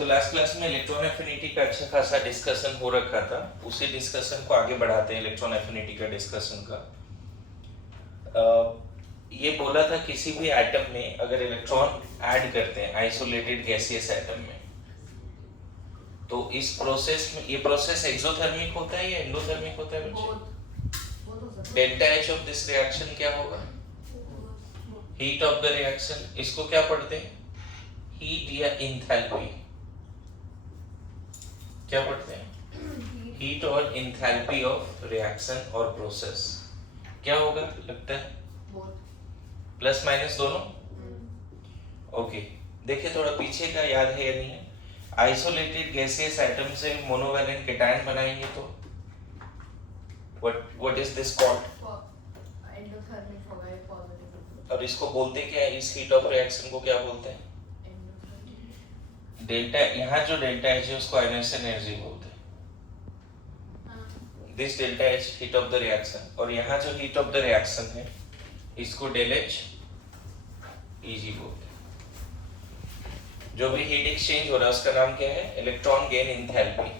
तो last class में electron affinity का अच्छा खासा डिस्कशन हो रखा था, उसी डिस्कशन को आगे बढ़ाते हैं। इलेक्ट्रॉन एफिनिटी का डिस्कशन का ये बोला था किसी भी एटम में अगर इलेक्ट्रॉन ऐड करते हैं आइसोलेटेड गैसियस एटम में, तो इस प्रोसेस में, ये प्रोसेस एक्सोथर्मिक होता है या एंडोथर्मिक होता है बच्चे? Delta H of this reaction क्या होगा? Heat of the reaction. इसको क्या पढ़ते हैं? हीट या इंथैल्पी। क्या पढ़ते हैं? हीट और इंथैल्पी ऑफ रिएक्शन और प्रोसेस। क्या होगा लगता है? प्लस माइनस दोनों। ओके, देखिए थोड़ा पीछे का याद है या नहीं है? आइसोलेटेड गैसियस एटम से मोनोवैलेंट केटायन बनाएंगे तो what is this called? Endothermic होगा ये पॉजिटिव। और इसको बोलते क्या है? इस हीट ऑफ रिएक्शन को क्या बोलते हैं? डेल्टा। यहाँ जो डेल्टा एच है उसको आयनेशन एनर्जी बोलते हैं। This delta H heat of the reaction, और यहाँ जो हीट ऑफ द रिएक्शन है इसको डेल एच ईजी बोलते हैं। जो भी हीट एक्सचेंज हो रहा है उसका नाम क्या है? Electron gain enthalpy.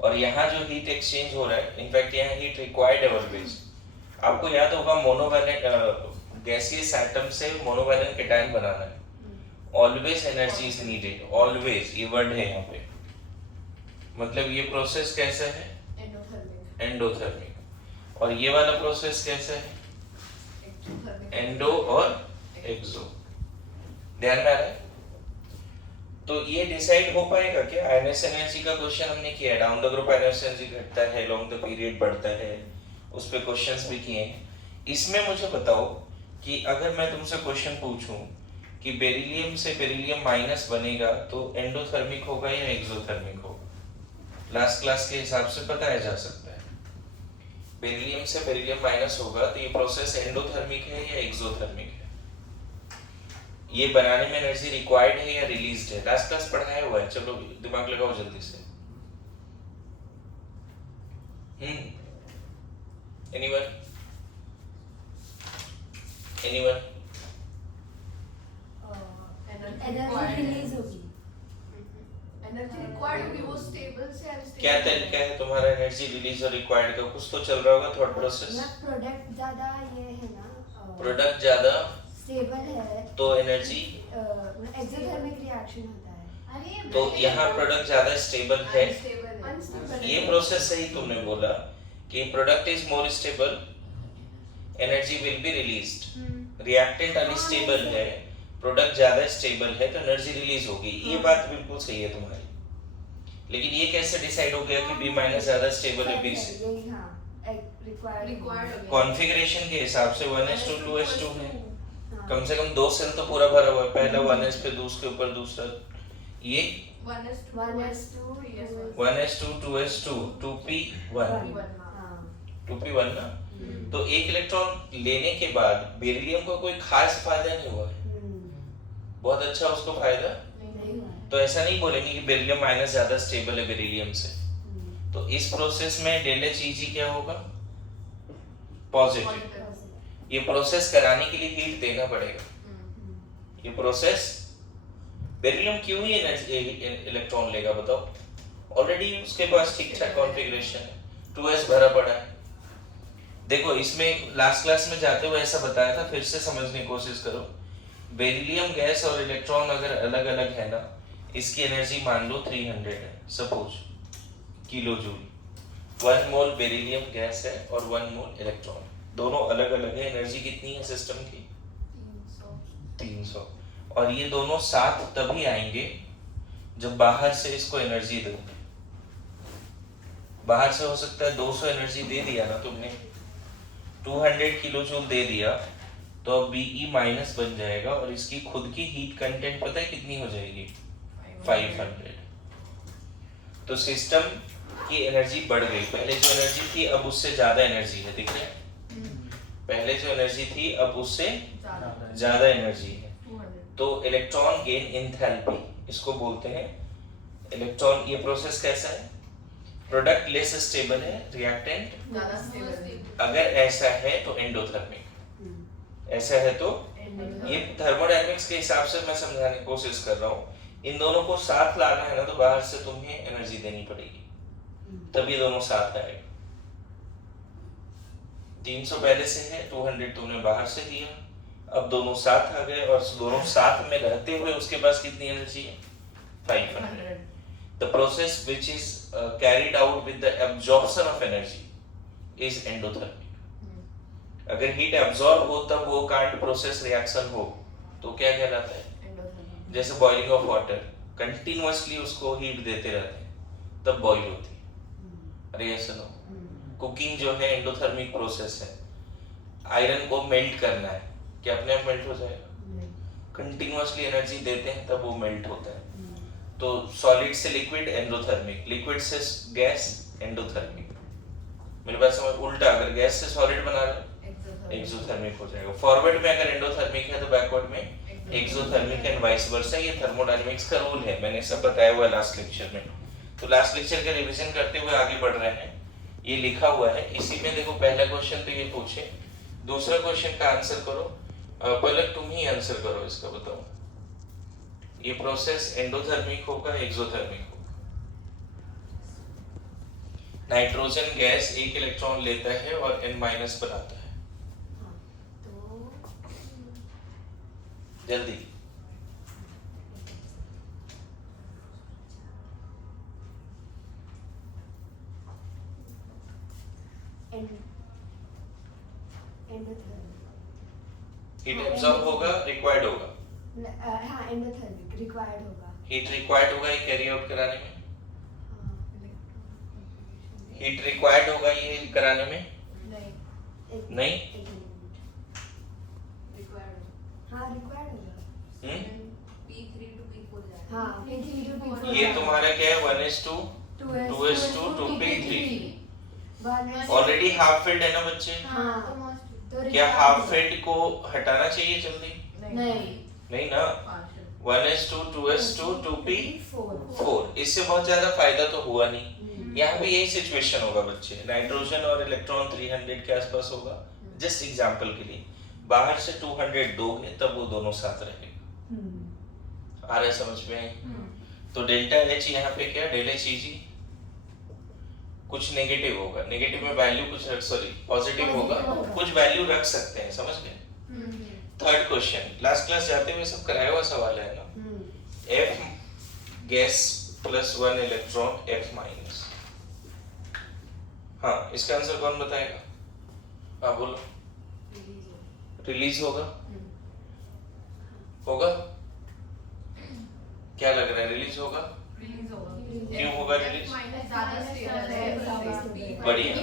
और यहाँ जो हीट एक्सचेंज हो रहा है, इनफैक्ट यहाँ हीट रिक्वायर्ड है ऑलवेज। आपको याद होगा मोनोवैलेंट गैसियस एटम से मोनोवैलेंट केटायन बनाना है, always energy is needed. Always ये वर्ड है यहाँ पे, मतलब ये प्रोसेस कैसा है? एंडोथर्मिक। और ये वाला प्रोसेस कैसा है? एंडो और एक्सो। ध्यान में आ रहा है? तो ये डिसाइड हो पाएगा क्या? आयनेशन एनर्जी का क्वेश्चन हमने किया है, down the group ionisation energy घटता है, लॉन्ग द पीरियड बढ़ता है, उस पे क्वेश्चंस भी किए हैं। इसमें मुझे बताओ कि अगर मैं तुमसे क्वेश्चन पूछूं कि बेरिलियम से बेरिलियम माइनस बनेगा तो एंडोथर्मिक होगा या एक्सोथर्मिक होगा? लास्ट क्लास के हिसाब से बताया जा सकता है। बेरिलियम से बेरिलियम माइनस होगा तो ये प्रोसेस एंडोथर्मिक है या एक्सोथर्मिक है? ये बनाने में एनर्जी रिक्वायर्ड है या रिलीज्ड है? लास्ट क्लास पढ़ाया हुआ है, चलो दिमाग लगाओ जल्दी से। एनीवन? एनर्जी रिलीज होगी। एनर्जी रिक्वायर्ड होगी, वो स्टेबल से अनस्टेबल। क्या तरीका है तुम्हारा एनर्जी रिलीज और रिक्वायर्ड का? कुछ तो चल रहा होगा थॉट प्रोसेस। ना प्रोडक्ट ज्यादा ये है ना, प्रोडक्ट ज्यादा स्टेबल है तो एनर्जी एक्सोथर्मिक रिएक्शन होता है। अरे तो यहाँ प्रोडक्ट ज्यादा स्टेबल है। अनस्टेबल ये प्रोसेस सही तुमने बोला कि product is more stable, energy will be released. Reactant unstable है, प्रोडक्ट ज्यादा स्टेबल है तो एनर्जी रिलीज होगी। ये बात बिल्कुल सही है तुम्हारी, लेकिन ये कैसे डिसाइड हो गया कि बी माइनस ज्यादा स्टेबल है बी से? यही हाँ, रिक्वायर्ड कॉन्फ़िगरेशन के हिसाब से 1s2 2s2 है। कम से कम दो सेल तो पूरा भरा हुआ है, पहला 1s पे दूसरे ऊपर दूसरा। ये 1s2 2s2 2p1 2p1 ना। तो एक इलेक्ट्रॉन लेने के बाद बेरिलियम को कोई खास फायदा नहीं हुआ है, बहुत अच्छा उसको फायदा। तो ऐसा नहीं बोलेंगे कि बेरिलियम माइनस ज्यादा स्टेबल है बेरिलियम से। तो इस प्रोसेस में डेल एच ईजी क्या होगा? पॉजिटिव। ये प्रोसेस कराने के लिए हीट देना पड़ेगा। ये प्रोसेस बेरिलियम क्यों ही इलेक्ट्रॉन लेगा बताओ? ऑलरेडी उसके पास ठीक ठाक कॉन्फ़िगरेशन है, 2s भरा पड़ा है। देखो इसमें लास्ट क्लास में जाते हुए ऐसा बताया था, फिर से समझने की कोशिश करो। बेरिलियम गैस और इलेक्ट्रॉन अगर अलग अलग है ना, इसकी एनर्जी मान लो 300 है सपोज किलो जूल। 1 मोल बेरिलियम गैस है और 1 मोल इलेक्ट्रॉन, दोनों अलग अलग है। एनर्जी कितनी है सिस्टम की? 300। और ये दोनों साथ तभी आएंगे जब बाहर से इसको एनर्जी दो। बाहर से हो सकता है 200 एनर्जी दे दिया ना तुमने, 200 किलो जूल दे दिया, तो अब Be माइनस बन जाएगा और इसकी खुद की हीट कंटेंट पता है कितनी हो जाएगी? 500। तो सिस्टम की एनर्जी बढ़ गई। पहले जो एनर्जी थी अब उससे ज्यादा एनर्जी है, दिख रहा है? पहले जो एनर्जी थी अब उससे ज्यादा एनर्जी है। तो इलेक्ट्रॉन गेन इंथैल्पी इसको बोलते हैं। इलेक्ट्रॉन, ये प्रोसेस कैसा है? प्रोडक्ट लेस स्टेबल है, रिएक्टेंट ज्यादा स्टेबल। अगर ऐसा है तो एंडोथर्मिक, ऐसा है तो ये थर्मोडायनेमिक्स के हिसाब से मैं समझाने की कोशिश कर रहा हूँ इन दोनों को साथ लाना है ना, तो बाहर से तुम्हें एनर्जी देनी पड़ेगी, तभी दोनों साथ आएगा। 300 पहले से है, 200 तुमने बाहर से दिया, अब दोनों साथ आ गए और दोनों साथ में रहते हुए उसके पास कितनी एनर्जी है? 500। The process which is carried out with the absorption of energy is endothermic. अगर हीट एब्जॉर्ब हो तब वो कांट प्रोसेस रिएक्शन हो तो क्या कहलाता है? जैसे बॉइलिंग ऑफ वाटर, कंटिन्यूअसली उसको हीट देते रहते हैं तब बॉइल होती है। अरे ऐसा ना, कुकिंग जो है एंडोथर्मिक प्रोसेस है। आयरन को मेल्ट करना है, क्या अपने आप मेल्ट हो जाएगा? कंटिन्यूअसली एनर्जी देते हैं तब वो मेल्ट होता है। तो सॉलिड से लिक्विड एंडोथर्मिक, लिक्विड से गैस एंडोथर्मिक। मेरे पास समझ उल्टा, अगर गैस से सॉलिड बना रहे एक्सोथर्मिक हो जाएगा। फॉरवर्ड में अगर एंडोथर्मिक है तो बैकवर्ड में एक्सोथर्मिक एंड वाइस वर्सा। ये थर्मोडायनामिक्स का रूल है, मैंने सब बताया हुआ है लास्ट लेक्चर में। तो लास्ट लेक्चर का रिवीजन करते हुए आगे बढ़ रहे हैं। ये लिखा हुआ है इसी में, देखो पहला क्वेश्चन तो ये पूछे, दूसरा क्वेश्चन का आंसर करो। पलक तुम ही आंसर करो इसका, बताओ ये प्रोसेस एंडोथर्मिक होगा एक्सोथर्मिक होगा? नाइट्रोजन गैस एक इलेक्ट्रॉन लेता है और N- बनाता है। तो जल्दी हीट एब्जॉर्ब होगा, रिक्वायर्ड होगा? हाँ, एंडोथर्मिक रिक्वायर्ड होगा। हीट रिक्वायर्ड होगा ये कैरी आउट कराने में? हीट रिक्वायर्ड होगा ये कराने में? नहीं? हाँ, रिक्वायर्ड होगा। P3 to P4 जाएगा। हाँ, P3 to P4 ये तुम्हारा क्या है? 1:2 2:2 to P3। Already half filled है ना बच्चे? हाँ, तो क्या हाफ फिल्ड को हटाना चाहिए जल्दी? नहीं, नहीं ना। 1:2 2:2 2P4, इससे बहुत ज्यादा फायदा तो हुआ नहीं। यहाँ भी यही सिचुएशन होगा बच्चे, नाइट्रोजन और इलेक्ट्रॉन 300 के आसपास होगा। जस्ट एग्जांपल के लिए बाहर से 200 दोगे तब वो दोनों साथ रहेगा। आ रहा है समझ में? तो डेल्टा H यहाँ पे क्या, डेल H Eg कुछ नेगेटिव होगा, नेगेटिव में वैल्यू कुछ पॉजिटिव होगा, कुछ वैल्यू रख सकते हैं, समझ गए? थर्ड क्वेश्चन लास्ट क्लास जाते हुए सब कराया हुआ सवाल है ना। F gas plus 1 electron F minus. हाँ, इसका आंसर कौन बताएगा? हाँ बोलो। रिलीज होगा? होगा? क्या लग रहा है, रिलीज होगा? क्यों होगा रिलीज? बढ़िया।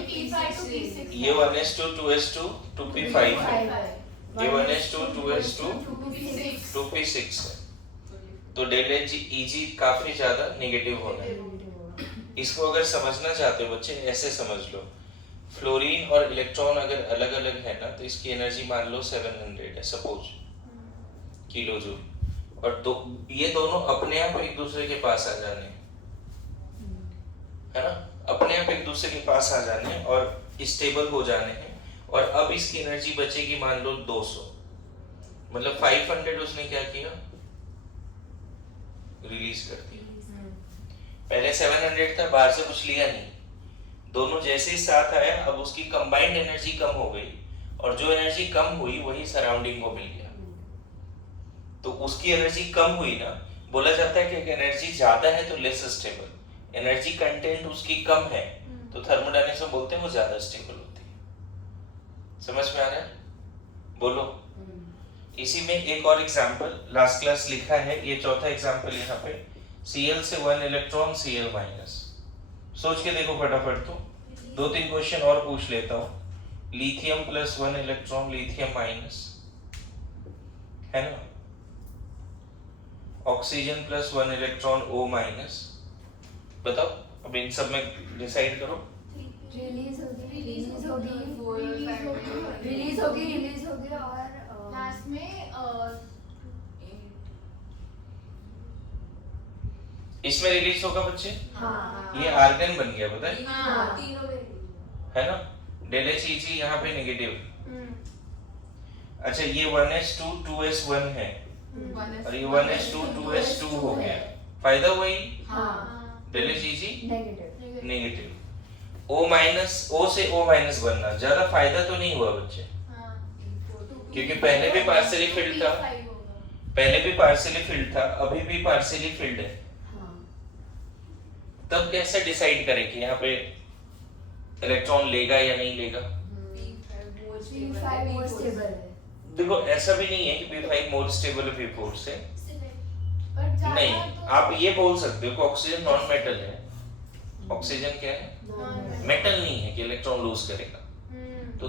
ये 1:2 2:2 2P5 है, ये 1:2 2:2 2P6 है। तो डेल Eg काफी ज्यादा नेगेटिव होना है। इसको अगर समझना चाहते हो बच्चे ऐसे समझ लो, फ्लोरीन और इलेक्ट्रॉन अगर अलग अलग है ना तो इसकी एनर्जी मान लो 700 है सपोज किलो जूल, और ये दोनों अपने आप एक दूसरे के पास आ जाने है ना, अपने आप एक दूसरे के पास आ जाने और स्टेबल हो जाने हैं। और अब इसकी एनर्जी बचेगी मान लो 200, मतलब 500 उसने क्या किया, रिलीज कर दिया। पहले 700 था, बाहर से कुछ लिया नहीं, दोनों जैसे ही साथ आया अब उसकी कंबाइंड एनर्जी कम हो गई और जो एनर्जी कम हुई वही सराउंडिंग को मिल गया। तो उसकी एनर्जी कम हुई ना, बोला जाता है कि एनर्जी ज्यादा है तो लेस स्टेबल, एनर्जी कंटेंट उसकी कम है तो थर्मोडायनेमिक्स में बोलते हैं वो ज्यादा स्टेबल होती है। समझ में आ रहा है? बोलो। इसी में एक और एग्जांपल लास्ट क्लास लिखा है, ये चौथा एग्जांपल यहाँ पे, Cl से 1 इलेक्ट्रॉन Cl माइनस। सोच के देखो फटाफट, तो 2-3 क्वेश्चन और पूछ लेता हूँ। Lithium plus 1 electron lithium minus है ना, oxygen plus 1 electron O minus. बताओ अब इन सब में डिसाइड करो। रिलीज होगी और लास्ट में इसमें रिलीज होगा बच्चे। हाँ, ये आर्गन बन गया, पता है? हाँ, तीनों में है ना, डेल H Eg यहाँ पे नेगेटिव। अच्छा ये 1:2 2s1 है, और ये 1s2 2s2 हो गया, फायदा वही, हाँ del H E G negative negative. O minus, O से O माइनस बनना ज्यादा फायदा तो नहीं हुआ बच्चे, क्योंकि पहले भी पार्शियली फिल्ड था, पहले भी पार्शियली फिल्ड था, अभी भी पार्शियली फिल्ड है। हाँ तब कैसे डिसाइड करें कि यहाँ पे इलेक्ट्रॉन लेगा या नहीं लेगा? P5 मोर स्टेबल है देखो ऐसा भी नहीं है कि P5 मोर स्टेबल है P4 से, नहीं, आप ये बोल सकते हो कि ऑक्सीजन नॉन मेटल है। ऑक्सीजन क्या है? मेटल नहीं है कि इलेक्ट्रॉन लूज करेगा। तो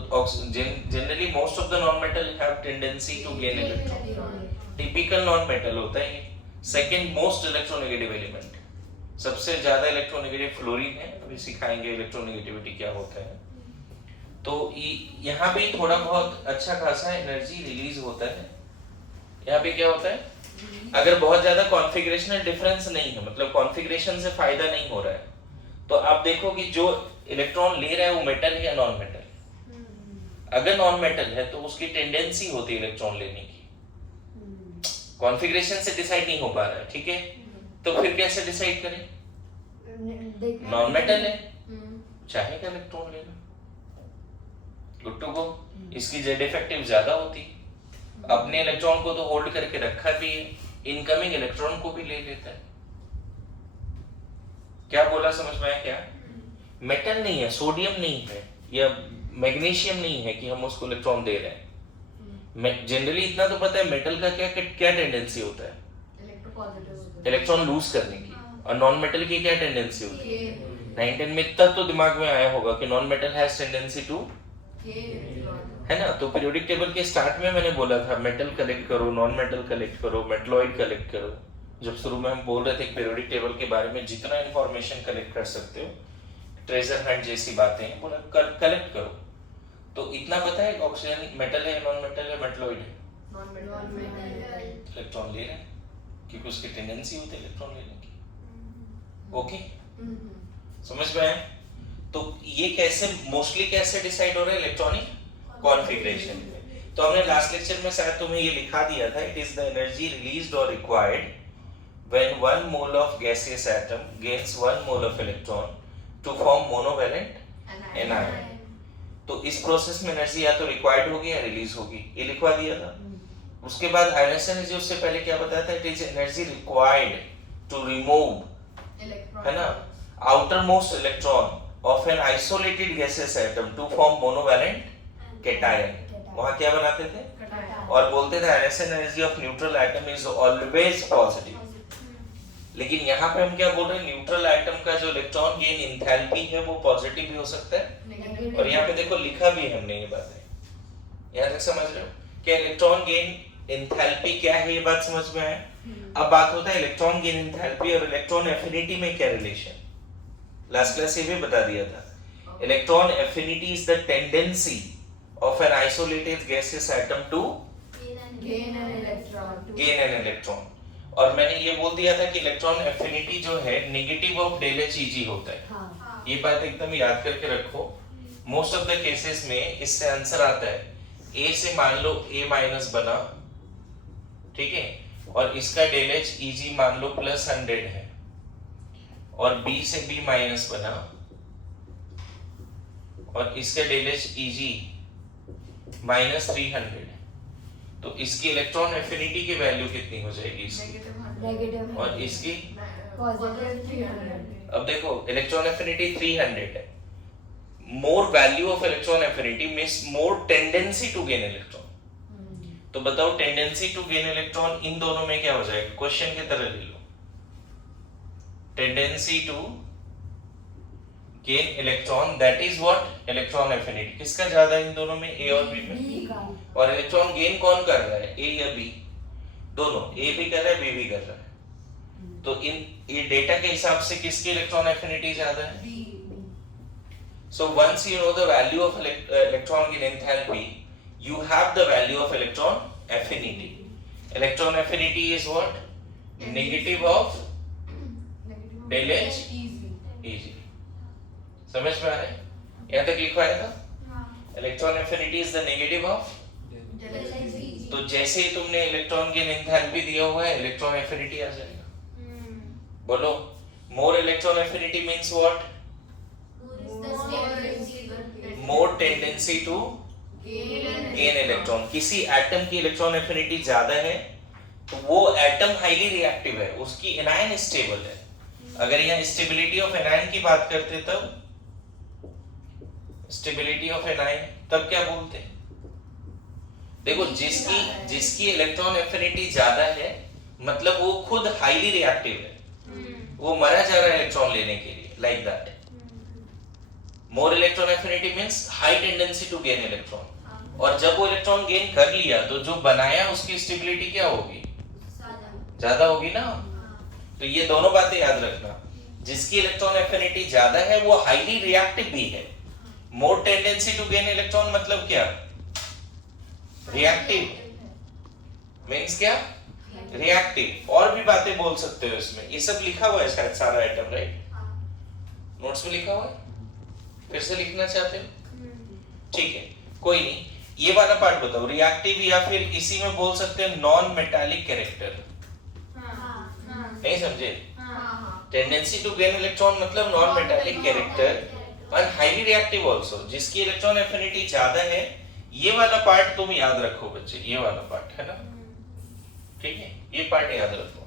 generally most of the non metal have tendency to gain electron. Typical non metal होता है ये सेकंड मोस्ट इलेक्ट्रोनेगेटिव एलिमेंट, सबसे ज्यादा इलेक्ट्रोनेगेटिव फ्लोरीन है, अभी सिखाएंगे इलेक्ट्रोनेगेटिविटी क्या होता है। तो यहाँ भी थोड़ा बहुत अच्छा खासा एनर्जी रिलीज होता है। यहाँ पे क्या होता है, अगर बहुत ज्यादा कॉन्फ़िगरेशनल डिफरेंस नहीं है, मतलब कॉन्फ़िगरेशन से फायदा नहीं हो रहा है, तो आप देखो कि जो इलेक्ट्रॉन ले रहा है वो मेटल है या नॉन मेटल। अगर नॉन मेटल है तो उसकी टेंडेंसी होती है इलेक्ट्रॉन लेने की, कॉन्फ़िगरेशन से डिसाइड नहीं हो पा रहा है, ठीक है। तो फिर कैसे डिसाइड करें? नॉन मेटल है, चाहेगा इलेक्ट्रॉन लेना, गुड टू गो। इसकी जेड इफेक्टिव ज्यादा होती, अपने इलेक्ट्रॉन को तो होल्ड करके रखा भी है, इनकमिंग इलेक्ट्रॉन को भी ले लेता है। क्या बोला, समझ में आया क्या? मेटल नहीं है, सोडियम नहीं है या मैग्नीशियम नहीं है कि हम उसको इलेक्ट्रॉन दे रहे हैं। जनरली इतना तो पता है मेटल का क्या टेंडेंसी होता है, इलेक्ट्रॉन लूज करने की, और नॉन मेटल की क्या टेंडेंसी होती है? 9-10 में इतना तो दिमाग में आया होगा कि non metal has tendency to, है ना। तो पीरियोडिक टेबल के स्टार्ट में मैंने बोला था मेटल कलेक्ट करो, नॉन मेटल कलेक्ट करो, मेटलॉइड कलेक्ट करो। जब शुरू में हम बोल रहे थे पीरियोडिक टेबल के बारे में जितना इंफॉर्मेशन कलेक्ट कर सकते हो, ट्रेजर हंट जैसी बातें बोला कलेक्ट करो। तो इतना पता है ऑक्सीजन मेटल है, नॉन मेटल है, मेटलॉइड है, इलेक्ट्रॉन ले रहा है क्योंकि उसकी टेंडेंसी होती है इलेक्ट्रॉन लेने की। ओके, समझ में आया? तो ये कैसे मोस्टली कैसे डिसाइड हो रहा है? Electronic configuration. तो हमने लास्ट लेक्चर में शायद तुम्हें ये लिखा दिया था, it is the energy released और required when 1 mole of gaseous atom gains 1 mole of electron to form monovalent anion। तो इस प्रोसेस में एनर्जी या तो रिक्वायर्ड होगी या रिलीज होगी, ये लिखवा दिया था। उसके बाद आयनेशन एनर्जी, उससे पहले क्या बताया था? It is energy required to remove, है ना, outermost electron of an isolated gaseous atom to form monovalent cation. वहां क्या बनाते थे और बोलते थे ionisation energy of neutral atom is always positive. लेकिन यहाँ पे हम क्या बोल रहे हैं, न्यूट्रल एटम का जो इलेक्ट्रॉन गेन एंथैल्पी है वो पॉजिटिव भी हो सकता है, और यहाँ पे देखो लिखा भी है हमने ये बातें, यहाँ तक समझ रहे हो कि इलेक्ट्रॉन गेन एंथैल्पी क्या है, ये बात समझ में आया। अब बात होता है इलेक्ट्रॉन गेन एंथैल्पी और इलेक्ट्रॉन एफिनिटी में क्या रिलेशन। लास्ट क्लास ये भी बता दिया था, electron affinity is the tendency of an isolated gaseous atom to gain an electron। और मैंने ये बोल दिया था कि इलेक्ट्रॉन एफिनिटी जो है negative of del H E G होता है। हाँ। ये बात एकदम याद करके रखो, मोस्ट ऑफ द केसेस में इससे आंसर आता है ए से मान लो ए माइनस बना, ठीक है, और इसका डेल एच ईजी मान लो +100 है, और बी से बी माइनस बना और इसका डेल एच ईजी -300 है। तो इसकी इलेक्ट्रॉन एफिनिटी की वैल्यू कितनी हो जाएगी इसकी, नेगेटिव और इसकी पॉजिटिव 300। अब देखो इलेक्ट्रॉन एफिनिटी 300 है, more value of electron affinity means more tendency to gain electron. तो बताओ टेंडेंसी टू गेन इलेक्ट्रॉन इन दोनों में क्या हो जाएगा, क्वेश्चन की तरह ले लो, tendency to gain electron that is what, electron affinity. किसका ज्यादा है इन दोनों में, ए और बी में? बी का। और इलेक्ट्रॉन गेन कौन कर रहा है, ए या बी? दोनों, ए भी कर रहा है बी भी कर रहा है। तो इन ये डेटा के हिसाब से किसकी इलेक्ट्रॉन एफिनिटी ज्यादा है? So once you know the value of electron gain enthalpy, you have the value of electron affinity. Electron affinity is what? Negative of del H Eg। समझ में आ रहा है? यहाँ तक लिखवाया था? Electron affinity is the negative of तो जैसे ही तुमने इलेक्ट्रॉन गेन एंथैल्पी दिया हुआ है, इलेक्ट्रॉन एफिनिटी आ जाएगा। बोलो, more electron affinity means what? More tendency to gain electron. किसी एटम की इलेक्ट्रॉन एफिनिटी ज्यादा है तो वो एटम हाईली रिएक्टिव है, उसकी एनायन स्टेबल है। अगर यहाँ स्टेबिलिटी ऑफ एनायन की बात करते तब स्टेबिलिटी ऑफ एनायन तब क्या बोलते? देखो, जिसकी इलेक्ट्रॉन एफिनिटी ज्यादा है मतलब वो खुद हाईली रिएक्टिव है, वो मरा जा रहा है इलेक्ट्रॉन लेने के लिए, like that. More electron affinity means high tendency to gain electron. और जब वो इलेक्ट्रॉन गेन कर लिया तो जो बनाया उसकी स्टेबिलिटी क्या होगी? ज्यादा होगी ना। तो ये दोनों बातें याद रखना, जिसकी इलेक्ट्रॉन एफिनिटी ज्यादा है वो हाईली रिएक्टिव भी है। मोर टेंडेंसी टू गेन इलेक्ट्रॉन मतलब क्या? रिएक्टिव मींस क्या? रिएक्टिव। और भी बातें बोल सकते हो इसमें, ये सब लिखा हुआ है शायद सारा आइटम, राइट? नोट्स में लिखा हुआ है, फिर से लिखना चाहते हो? ठीक है, कोई नहीं। ये वाला पार्ट बताओ, रिएक्टिव या फिर इसी में बोल सकते हैं नॉन मेटालिक कैरेक्टर। नहीं समझे? टेंडेंसी टू गेन इलेक्ट्रॉन मतलब नॉन मेटालिक कैरेक्टर और हाईली रिएक्टिव आल्सो, जिसकी इलेक्ट्रॉन एफिनिटी ज्यादा है। ये वाला पार्ट तुम याद रखो बच्चे, ये वाला पार्ट है ना, ठीक है? ये पार्ट याद रखो।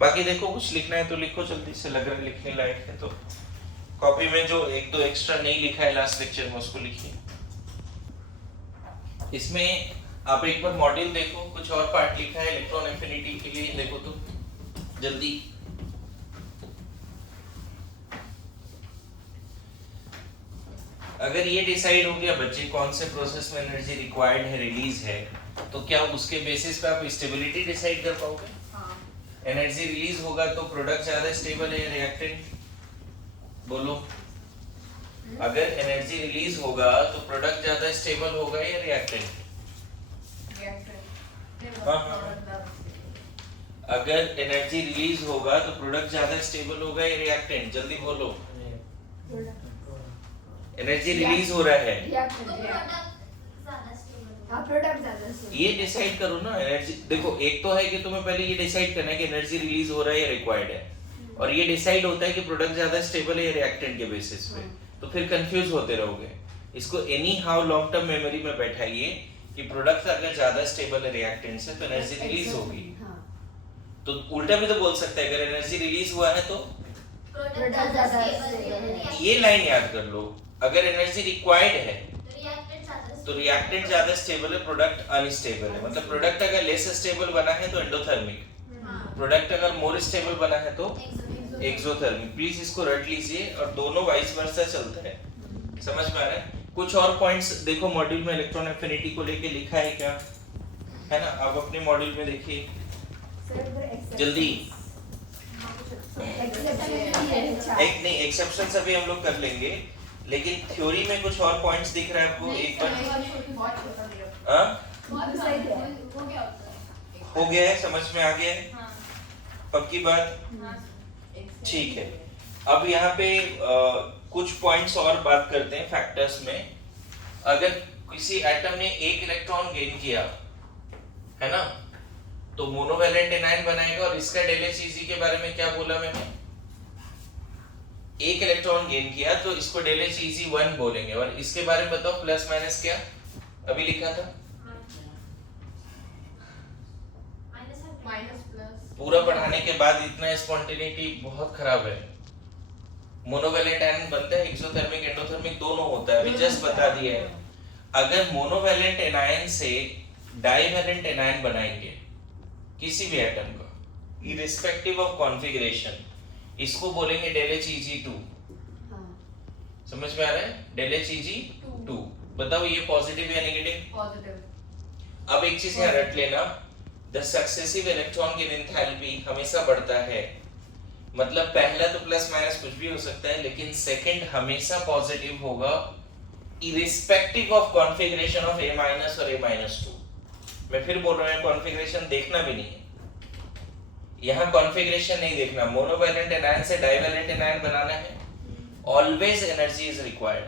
बाकी देखो, कुछ लिखना है तो लिखो, जल्दी से लग रहा है लिखने लायक है तो कॉपी में जो एक दो एक्स्ट्रा नहीं लिखा है लास्ट लेक्चर में उसको लिखिए। इसमें आप एक बार मॉड्यूल देखो, कुछ और पार्ट लिखा है इलेक्ट्रॉन एफिनिटी के लिए, देखो तो जल्दी। अगर ये डिसाइड हो गया बच्चे कौन से प्रोसेस में एनर्जी रिक्वायर्ड है, रिलीज है, तो क्या उसके बेसिस पे आप स्टेबिलिटी डिसाइड कर पाओगे? एनर्जी रिलीज होगा तो प्रोडक्ट ज्यादा स्टेबल है या रिएक्टेंट? बोलो, अगर एनर्जी रिलीज होगा तो प्रोडक्ट ज्यादा स्टेबल होगा या रिएक्टेंट? अगर एनर्जी रिलीज होगा तो प्रोडक्ट ज्यादा स्टेबल होगा या रिएक्टेंट? जल्दी बोलो। एनर्जी रिलीज हो रहा है, ये डिसाइड करो ना एनर्जी। देखो, एक तो है कि तुम्हें पहले ये डिसाइड करना है कि एनर्जी रिलीज हो रहा है या रिक्वायर्ड है, और ये डिसाइड होता है कि प्रोडक्ट ज्यादा स्टेबल है या रिएक्टेंट के बेसिस पे। तो फिर कंफ्यूज होते रहोगे। इसको any how long term memory में बैठाइए कि प्रोडक्ट अगर ज्यादा स्टेबल है रिएक्टेंट से तो एनर्जी रिलीज होगी। तो उल्टा भी तो बोल सकते हैं, अगर एनर्जी रिलीज हुआ है तो ये लाइन याद कर लो। अगर एनर्जी रिक्वायर्ड है तो रिएक्टेंट ज्यादा स्टेबल है, प्रोडक्ट अनस्टेबल है। मतलब प्रोडक्ट अगर लेस स्टेबल बना है तो एंडोथर्मिक, प्रोडक्ट अगर मोर स्टेबल बना है तो एक्सोथर्मिक। प्लीज इसको रट लीजिए, और दोनों वाइस वर्सा चलता है। समझ में आ रहा है? कुछ और पॉइंट्स देखो मॉड्यूल में इलेक्ट्रॉन एफिनिटी को लेके लिखा है क्या, है ना? आप अपने मॉड्यूल में देखिए जल्दी। एक नहीं, एक्सेप्शंस अभी हम लोग कर लेंगे, लेकिन थ्योरी में कुछ और पॉइंट्स दिख रहा है आपको? एक बार हो गया है, समझ में आ गया है? पक्की बात? ठीक है। अब यहाँ पे कुछ पॉइंट्स और बात करते हैं फैक्टर्स में। अगर किसी एटम ने एक इलेक्ट्रॉन गेन किया है ना, तो मोनोवैलेंट एनायन बनाएगा। और इसका डेलेचीजी के बारे में क्या बोला मैंने? एक इलेक्ट्रॉन गेन किया तो इसको डेलेचीजी 1 बोलेंगे। और इसके बारे में बताओ, प्लस माइनस क्या अभी लिखा था? Minus plus. पूरा पढ़ाने के बाद इतना स्पॉन्टेनिटी बहुत खराब है। मोनोवैलेंट आयन बनता है, एक्सोथर्मिक एंडोथर्मिक दोनों होता है, अभी जस्ट बता दिया है। अगर मोनोवैलेंट एनायन से डाइवैलेंट एनायन बनाएंगे किसी भी एटम का, इररिस्पेक्टिव ऑफ कॉन्फ़िगरेशन, इसको बोलेंगे डेलेचीजी2। समझ में आ रहा है? डेलेचीजी2। बताओ ये पॉजिटिव या नेगेटिव? पॉजिटिव। अब एक चीज यहाँ रट लेना, the successive electron gain enthalpy हमेशा बढ़ता है। मतलब पहला तो प्लस माइनस कुछ भी हो सकता है, लेकिन सेकंड हमेशा पॉजिटिव होगा, irrespective of configuration of A- और A-2। मैं फिर बोल रहा हूँ, कॉन्फ़िगरेशन देखना भी नहीं है, यहाँ कॉन्फ़िगरेशन नहीं देखना। मोनोवैलेंट एनायन से डाइवैलेंट एनायन बनाना है, ऑलवेज एनर्जी इज रिक्वायर्ड।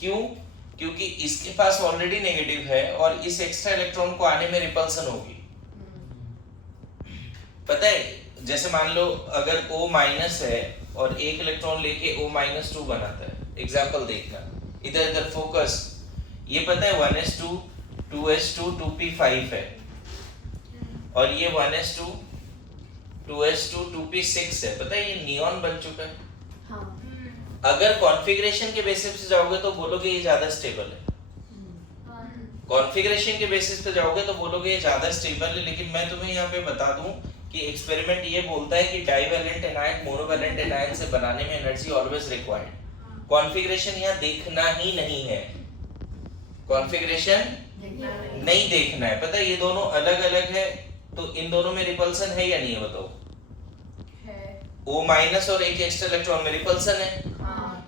क्यों? क्योंकि इसके पास ऑलरेडी नेगेटिव है और इस एक्स्ट्रा इलेक्ट्रॉन को आने में रिपल्सन होगी। पता है जैसे मान लो अगर O माइनस है और एक इलेक्ट्रॉन लेके O-2 बनाता है, एग्जांपल देखना, इधर इधर फोकस, ये पता है 1s2 2s2 2p5 है और ये 1s2 2s2 2p6 है। पता है ये नियॉन बन चुका है। हाँ। अगर कॉन्फ़िगरेशन के बेसिस पे जाओगे तो बोलोगे ये ज्यादा स्टेबल है, कॉन्फ़िगरेशन के बेसिस पे जाओगे तो बोलोगे ये ज्यादा स्टेबल है। लेकिन मैं तुम्हें यहाँ पे बता दूं कि एक्सपेरिमेंट ये बोलता है कि डाइवैलेंट एनायन मोनोवैलेंट एनायन से बनाने में एनर्जी ऑलवेज रिक्वायर्ड। कॉन्फ़िगरेशन यहाँ देखना ही नहीं है, कॉन्फ़िगरेशन नहीं देखना है। पता है ये दोनों अलग अलग है तो इन दोनों में रिपल्सन है या नहीं है बताओ? O माइनस और एक एक्स्ट्रा इलेक्ट्रॉन में रिपल्सन है।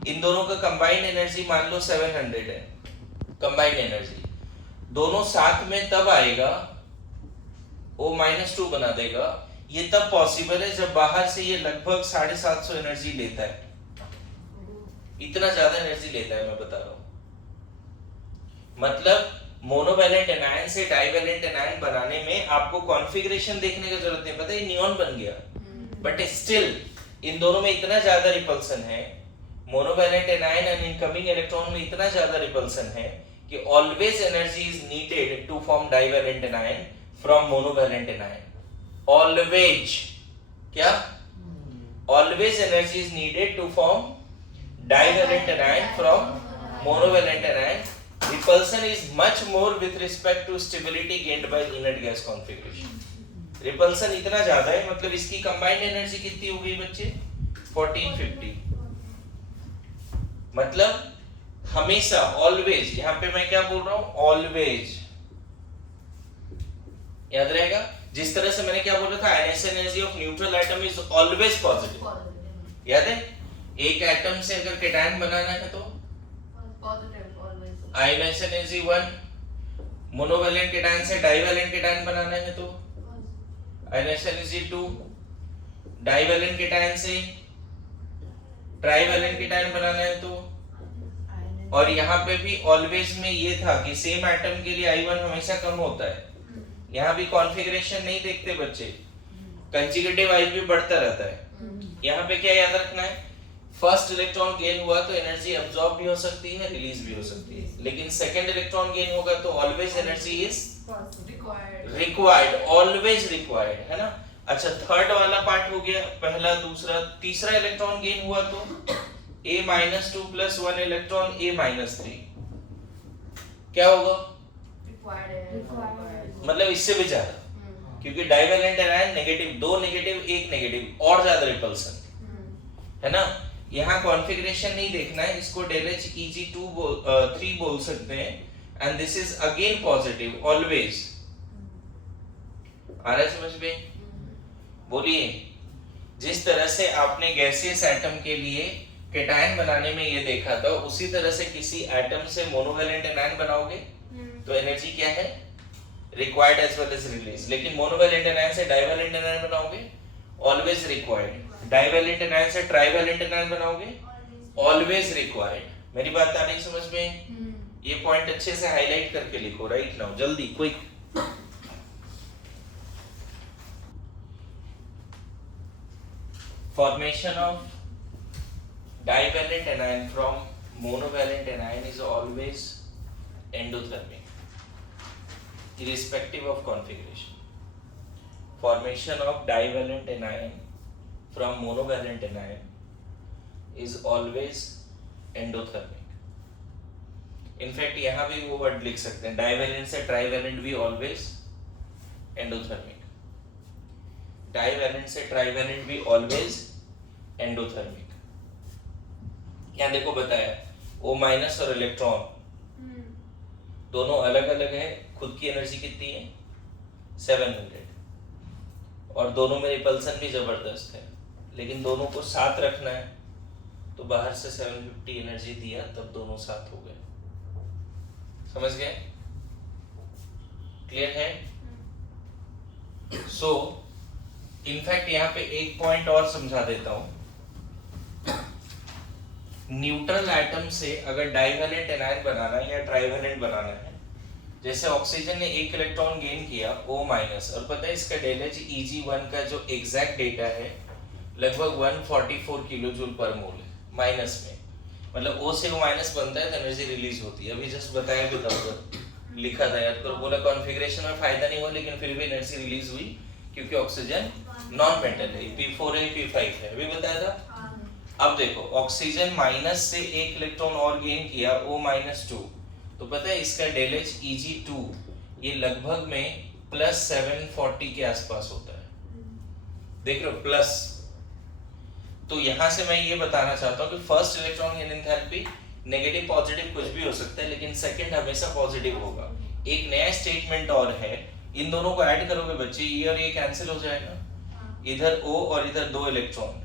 इन दोनों का कंबाइंड एनर्जी मान लो 700 है, कंबाइंड एनर्जी दोनों साथ में तब आएगा, O-2 बना देगा। ये तब पॉसिबल है जब बाहर से ये लगभग 750 एनर्जी लेता है, इतना ज्यादा एनर्जी लेता है, मैं बता रहा हूं। मतलब मोनोवैलेंट एनायन से डाइवैलेंट एनायन बनाने में आपको कॉन्फ़िगरेशन देखने की जरूरत नहीं। पता है नियॉन बन गया, बट स्टिल इन दोनों में इतना ज्यादा रिपल्सन है, monovalent anion and incoming electron में इतना ज्यादा रिपल्सन है कि always energy is needed to form divalent anion from monovalent anion. Always, क्या? Always energy is needed to form divalent anion from monovalent anion. Repulsion is much more with respect to stability gained by inert gas configuration. Repulsion इतना ज्यादा है, मतलब इसकी combined energy कितनी हो गई बच्चे? 1450। मतलब हमेशा, ऑलवेज, यहाँ पे मैं क्या बोल रहा हूँ? ऑलवेज, याद रहेगा। जिस तरह से मैंने क्या बोला था, ionisation energy of neutral atom is always positive. याद है? एक एटम से अगर केटायन बनाना है तो आयनेशन एनर्जी 1, मोनोवैलेंट केटायन से डाइवैलेंट केटायन बनाना है तो आयनेशन एनर्जी 2, डाइवैलेंट केटायन से ट्राइवैलेंट केटायन बनाना है तो। और यहाँ पे भी ऑलवेज में ये था कि सेम एटम के लिए I1 हमेशा कम होता है। यहाँ भी कॉन्फ़िगरेशन नहीं देखते बच्चे, कंजुगेटिव I भी बढ़ता रहता है। यहाँ पे क्या याद रखना है? फर्स्ट इलेक्ट्रॉन गेन हुआ तो एनर्जी अब्सॉर्ब भी हो सकती है, रिलीज भी हो सकती है, लेकिन सेकंड इलेक्ट्रॉन गेन होगा तो always energy is required, always required, है ना। अच्छा, थर्ड वाला पार्ट हो गया, पहला, दूसरा, तीसरा इलेक्ट्रॉन गेन हुआ तो A-2 प्लस 1 इलेक्ट्रॉन A-3 क्या होगा? मतलब इससे भी ज्यादा, क्योंकि divalent anion negative, 2 negative 1 negative, और ज्यादा रिपल्सन, है ना। यहाँ कॉन्फ़िगरेशन नहीं देखना है, इसको ΔH Eg3 बोल सकते हैं, and this is again positive always. आ रहा है समझ में? बोलिए। जिस तरह से आपने गैसियस एटम के लिए केटायन बनाने में ये देखा था, उसी तरह से किसी एटम से मोनोवैलेंट एनायन बनाओगे तो एनर्जी क्या है? Required as well as release. लेकिन मोनोवैलेंट एनायन से डाइवैलेंट एनायन बनाओगे, ऑलवेज रिक्वायर्ड। डाइवैलेंट एनायन से ट्राइवैलेंट एनायन बनाओगे, ऑलवेज रिक्वायर्ड। मेरी बात आ रही समझ में? ये पॉइंट अच्छे से हाईलाइट करके लिखो, राइट नाउ, जल्दी, quick. Formation of divalent anion from monovalent anion is always endothermic, irrespective of configuration. Formation of divalent anion from monovalent anion is always endothermic. In fact, यहाँ भी वो वर्ड लिख सकते हैं, divalent से trivalent भी always endothermic. Divalent से trivalent भी ऑलवेज एंडोथर्मिक। यहाँ देखो बताया, O- और इलेक्ट्रॉन दोनों अलग अलग है, खुद की एनर्जी कितनी है? 700, और दोनों में रिपल्सन भी जबरदस्त है, लेकिन दोनों को साथ रखना है तो बाहर से 750 एनर्जी दिया, तब दोनों साथ हो गए। समझ गए? क्लियर है? सो इनफैक्ट यहाँ पे एक पॉइंट और समझा देता हूं। न्यूट्रल एटम से अगर डाइवेलेंट एनायन बनाना है या ट्राइवेलेंट बनाना है, जैसे ऑक्सीजन ने एक इलेक्ट्रॉन गेन किया O माइनस, और पता है इसका डेल एच Eg1 का जो एग्जैक्ट डेटा है लगभग 144 किलो जूल पर मोल है माइनस में, मतलब O से O माइनस बनता है तो एनर्जी रिलीज होती है। अभी जस्ट बताया भी था, लिखा था याद करो, बोला कॉन्फ़िगरेशन में फायदा नहीं हुआ लेकिन फिर भी एनर्जी रिलीज हुई क्योंकि ऑक्सीजन नॉन मेटल है, P4 है P5 है, अभी बताया था। अब देखो ऑक्सीजन माइनस से एक इलेक्ट्रॉन और गेन किया O माइनस 2, तो पता है इसका डेल एच Eg2 ये लगभग में प्लस 740 के आसपास होता है, देख रहे हो प्लस। तो यहां से मैं ये बताना चाहता हूं कि first electron gain enthalpy negative positive कुछ भी हो सकता है लेकिन सेकंड हमेशा पॉजिटिव होगा। एक नया स्टेटमेंट और है, इन दोनों को ऐड करोगे बच्चे, ये और ये कैंसिल हो जाएगा, इधर O और इधर दो इलेक्ट्रॉन,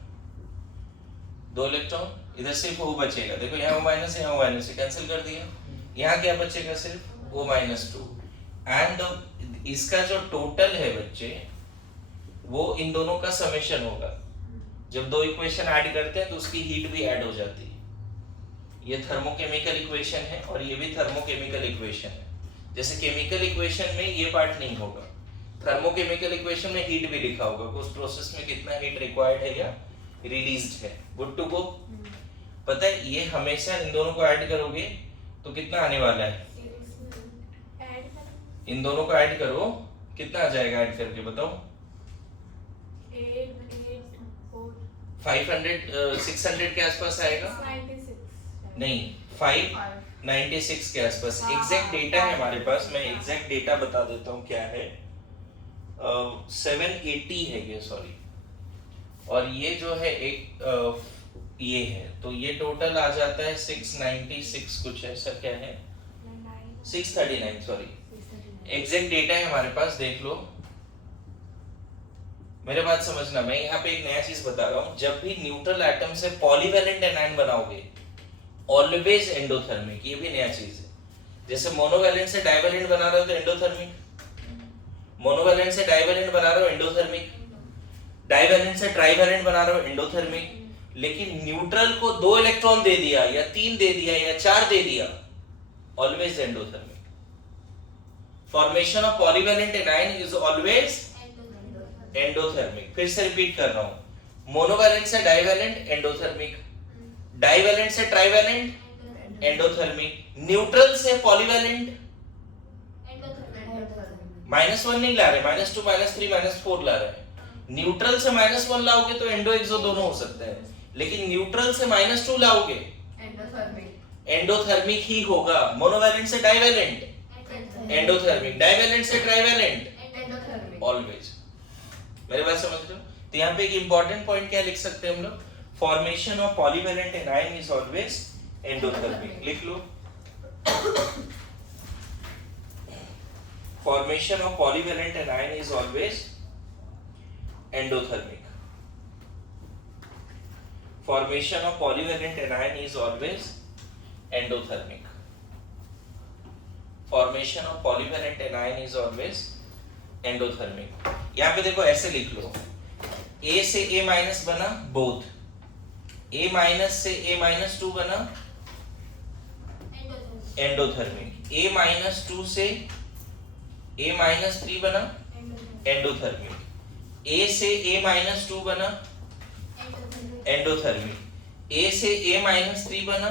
इधर सिर्फ O बचेगा। देखो यहाँ O माइनस यहाँ O माइनस कैंसिल कर दिया, यहाँ क्या बचेगा सिर्फ O माइनस 2, एंड इसका जो टोटल है बच्चे वो इन दोनों का समेशन होगा। जब दो इक्वेशन ऐड करते हैं तो उसकी हीट भी ऐड हो जाती है। ये थर्मोकेमिकल इक्वेशन है और ये भी थर्मोकेमिकल इक्वेशन है। जैसे केमिकल इक्वेशन में ये पार्ट नहीं होगा, थर्मोकेमिकल इक्वेशन में हीट भी लिखा होगा, उस प्रोसेस में कितना हीट रिक्वायर्ड है या रिलीज्ड है। Good to go. पता है ये हमेशा इन दोनों को ऐड करोगे तो कितना आने वाला है, इन दोनों को ऐड करो कितना आ जाएगा, ऐड करके बताओ। 600 के आसपास आएगा, नहीं 596 के आसपास। एग्जैक्ट डेटा है हमारे पास, मैं एग्जैक्ट डेटा बता देता हूँ क्या है। 780 है ये, सॉरी, और ये जो है एक ये है, तो ये टोटल आ जाता है 696 कुछ ऐसा, क्या है 639, सॉरी एग्जैक्ट डेटा है हमारे पास, देख लो। मेरे बात समझना, मैं यहाँ पे एक नया चीज बता रहा हूँ, जब भी न्यूट्रल एटम से पॉलीवैलेंट एनायन बनाओगे ऑलवेज एंडोथर्मिक, ये भी नया चीज है। जैसे मोनोवैलेंट से डाइवैलेंट बना रहे हो तो एंडोथर्मिक, मोनोवैलेंट से डाइवैलेंट बना रहे हो एंडोथर्मिक, डाइवैलेंट से ट्राइवैलेंट बना रहे हो एंडोथर्मिक। लेकिन न्यूट्रल को 2 इलेक्ट्रॉन दे दिया या 3 दे दिया या 4 दे दिया, always endothermic. Formation of polyvalent anion is always endothermic. फिर से रिपीट कर रहा हूं, मोनोवैलेंट से डाइवैलेंट एंडोथर्मिक, डाइवैलेंट से ट्राइवैलेंट एंडोथर्मिक, न्यूट्रल से पॉलीवैलेंट -1 नहीं ला रहे, -2 -3 -4 ला रहे हैं। न्यूट्रल से -1 लाओगे तो एंडो एक्सो दोनों हो सकते हैं, लेकिन न्यूट्रल से -2 लाओगे एंडोथर्मिक ही होगा। मोनोवैलेंट से डाइवैलेंट एंडोथर्मिक, डाइवैलेंट से ट्राइवैलेंट ऑलवेज। मेरे बात समझ रहे हो? तो यहाँ पे एक इंपॉर्टेंट पॉइंट क्या लिख सकते हैं हम लोग, formation of polyvalent anion is always endothermic. लिख लो, formation of polyvalent anion is always endothermic. Formation of polyvalent anion is always endothermic. Formation of polyvalent anion is always endothermic. यहाँ पे देखो ऐसे लिख लो, A से A माइनस बना both, A minus से A माइनस 2 बना एंडोथर्मिक, A माइनस 2 से A माइनस 3 बना एंडोथर्मिक, A से A माइनस 2 बना एंडोथर्मिक, A से A माइनस 3 बना,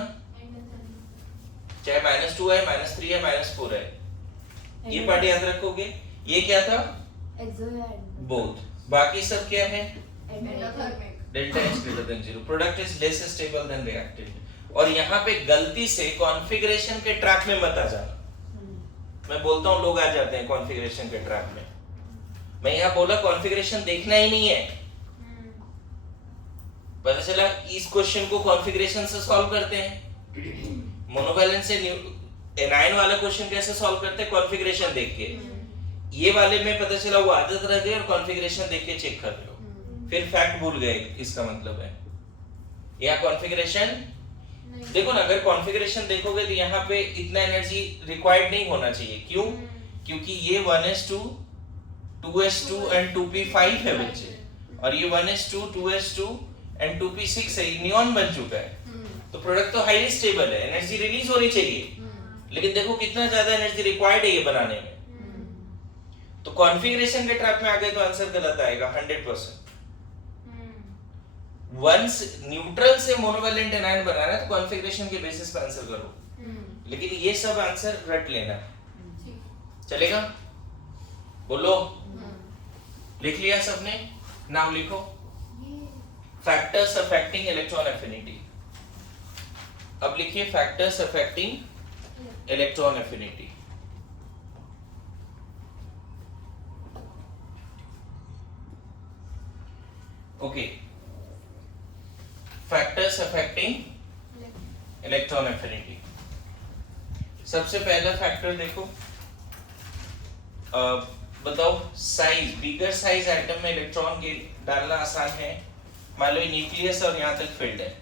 चाहे -2 है -3 है -4 है, ये पार्ट याद रखोगे। ये क्या था, बोथ। बाकी सब क्या है, delta H greater than 0, product is less stable then reactant. और यहाँ पे गलती से कॉन्फ़िगरेशन के ट्रैक में मत आ जाना। मैं बोलता हूँ लोग आ जाते हैं कॉन्फ़िगरेशन के ट्रैक में, मैं यहाँ बोला कॉन्फ़िगरेशन देखना ही नहीं है। पता चला इस क्वेश्चन को कॉन्फ़िगरेशन से सॉल्व करते हैं, मोनोवैलेंट से एनायन वाला क्वेश्चन कैसे सॉल्व करते हैं, कॉन्फ़िगरेशन देख के। ये वाले में पता चला वो आदत रह गई और कॉन्फ़िगरेशन देख के चेक कर लो, फिर फैक्ट भूल गए, इसका मतलब है यहाँ कॉन्फ़िगरेशन देखो ना। अगर कॉन्फ़िगरेशन देखोगे तो यहाँ पे इतना एनर्जी रिक्वायर्ड नहीं होना चाहिए। क्यों? क्योंकि ये 1s2 2s2 एंड 2p5 है बच्चे, और ये 1s2 2s2 एंड 2p6 है, नियॉन बन चुका है। तो प्रोडक्ट तो हाईली स्टेबल है, एनर्जी रिलीज होनी चाहिए, लेकिन देखो कितना ज्यादा एनर्जी रिक्वायर्ड है ये बनाने में। तो कॉन्फ़िगरेशन के ट्रैप में आ गए तो आंसर गलत आएगा 100%। वंस न्यूट्रल से मोनोवैलेंट एनायन बनाना है तो कॉन्फ़िगरेशन के बेसिस पे आंसर करो, लेकिन ये सब आंसर रट लेना चलेगा। बोलो, लिख लिया सबने? नाम लिखो। Factors affecting electron affinity. अब लिखिए factors affecting electron affinity. Okay, factors affecting electron affinity. सबसे पहला फैक्टर देखो, बताओ साइज, बिगर साइज एटम में इलेक्ट्रॉन के डालना आसान है। मान लो ये न्यूक्लियस और यहाँ तक फील्ड है,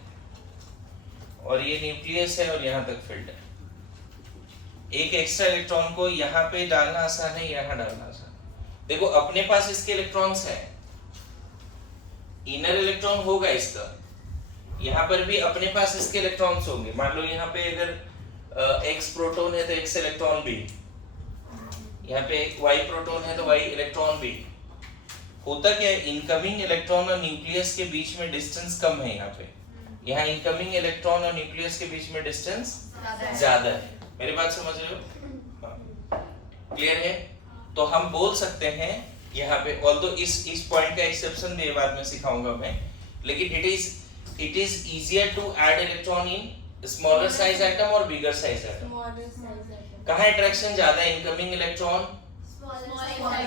और ये न्यूक्लियस है और यहाँ तक फील्ड है। एक एक्स्ट्रा इलेक्ट्रॉन को यहाँ पे डालना आसान है, यहाँ डालना आसान है। देखो अपने पास इसके इलेक्ट्रॉन्स हैं, इनर इलेक्ट्रॉन होगा इसका, यहाँ पर भी अपने पास इसके इलेक्ट्रॉन्स होंगे। मान लो यहाँ पे अगर एक्स प्रोटॉन है तो एक्स इलेक्ट्रॉन भी, यहाँ पे एक वाई प्रोटॉन है तो वाई इलेक्ट्रॉन भी। होता क्या है, इनकमिंग इलेक्ट्रॉन और न्यूक्लियस के बीच में डिस्टेंस कम है। यहाँ इनकमिंग इलेक्ट्रॉन और न्यूक्लियस के बीच में डिस्टेंस ज्यादा है। मेरी बात समझ रहे हो? क्लियर है? तो हम बोल सकते हैं यहाँ पे, ऑल्दो इस पॉइंट का एक्सेप्शन भी बाद में सिखाऊंगा मैं, लेकिन it is easier to add electron in smaller size atom और बिगर साइज एटम। कहाँ अट्रैक्शन ज्यादा है? इनकमिंग इलेक्ट्रॉन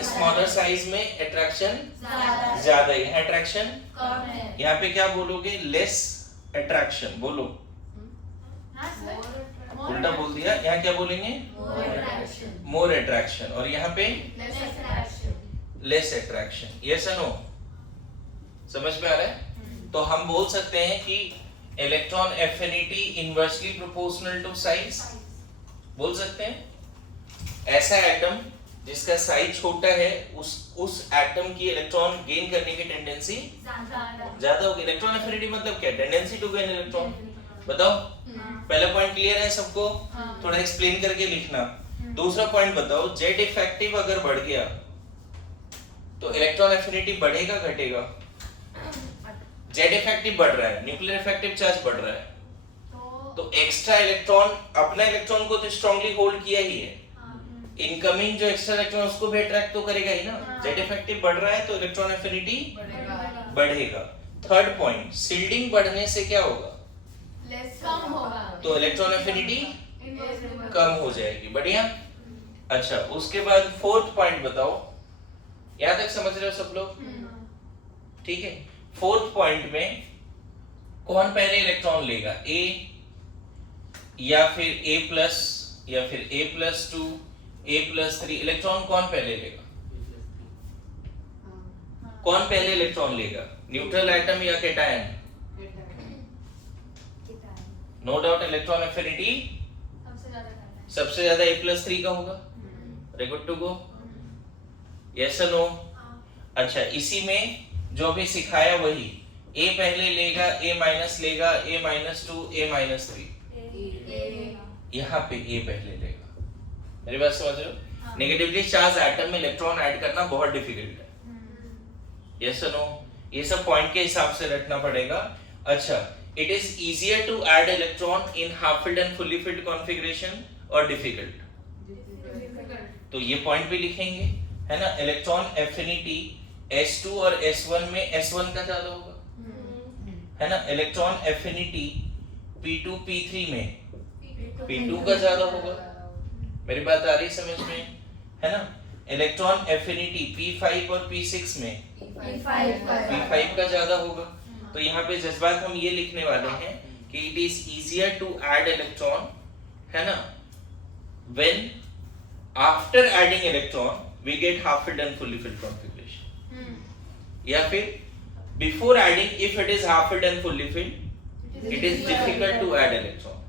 स्मॉलर साइज में अट्रैक्शन ज्यादा है, यहाँ अट्रैक्शन कम है। यहाँ पे क्या बोलोगे? लेस अट्रैक्शन बोलो। उल्टा बोल दिया, यहाँ क्या बोलेंगे? More attraction. और यहाँ पे लेस अट्रैक्शन। यस और नो? समझ में आ रहा है? तो हम बोल सकते हैं कि electron affinity inversely proportional to size, बोल सकते हैं। ऐसा एटम जिसका साइज छोटा है उस एटम की इलेक्ट्रॉन गेन करने की टेंडेंसी ज्यादा होगी। इलेक्ट्रॉन एफिनिटी मतलब क्या? Tendency to gain electron. बताओ, पहला पॉइंट क्लियर है सबको? थोड़ा एक्सप्लेन करके लिखना। दूसरा पॉइंट बताओ, जेड इफेक्टिव अगर बढ़ गया तो इलेक्ट्रॉन एफिनिटी बढ़ेगा घटेगा? जेड इफेक्टिव बढ़ रहा है, न्यूक्लियर इफेक्टिव चार्ज बढ़ रहा है, तो एक्स्ट्रा इलेक्ट्रॉन अपना इलेक्ट्रॉन को तो स्ट्रांगली होल्ड किया ही है, इनकमिंग जो एक्स्ट्रा इलेक्ट्रॉन उसको भी अट्रैक्ट तो करेगा ही ना। जेड इफेक्टिव बढ़ रहा है तो इलेक्ट्रॉन एफिनिटी बढ़ेगा। थर्ड पॉइंट, शिल्डिंग बढ़ने से क्या होगा? कम होगा, तो इलेक्ट्रॉन एफिनिटी कम हो जाएगी। बढ़िया। अच्छा, उसके बाद फोर्थ पॉइंट बताओ। यहाँ तक समझ रहे हो सब लोग? ठीक है। फोर्थ पॉइंट में कौन पहले इलेक्ट्रॉन लेगा? ए या फिर ए प्लस या फिर A plus 2 A plus 3, electron कौन पहले लेगा? कौन पहले इलेक्ट्रॉन लेगा? न्यूट्रल एटम या cation? No doubt electron affinity सबसे ज्यादा ए प्लस 3 का होगा। Very good to go. Yes और नो? अच्छा, इसी में जो अभी सिखाया वही, ए पहले लेगा, ए माइनस लेगा, ए माइनस 2, ए माइनस 3। यहाँ पे ए पहले लेगा। मेरी बात समझ रहे हो? नेगेटिवली चार्ज एटम में इलेक्ट्रॉन ऐड करना बहुत डिफिकल्ट है। यस और नो? ये सब पॉइंट के हिसाब से रखना पड़ेगा। अच्छा, it is easier to add electron in half filled and fully filled configuration और डिफिकल्ट? तो ये पॉइंट भी लिखेंगे, है ना। इलेक्ट्रॉन एफिनिटी S2 और S1 में S1 का ज्यादा होगा, है ना। इलेक्ट्रॉन एफिनिटी P2 P3 में P2 का ज्यादा होगा। मेरी बात आ रही समझ में, है ना। इलेक्ट्रॉन एफिनिटी P5 और P6 में P5 का ज्यादा होगा। तो यहाँ पे जज्बात हम ये लिखने वाले हैं कि it is easier to add electron, है ना, when after adding electron we get half filled and fully filled configuration, या फिर before adding if it is half filled and fully filled it is difficult to add electron.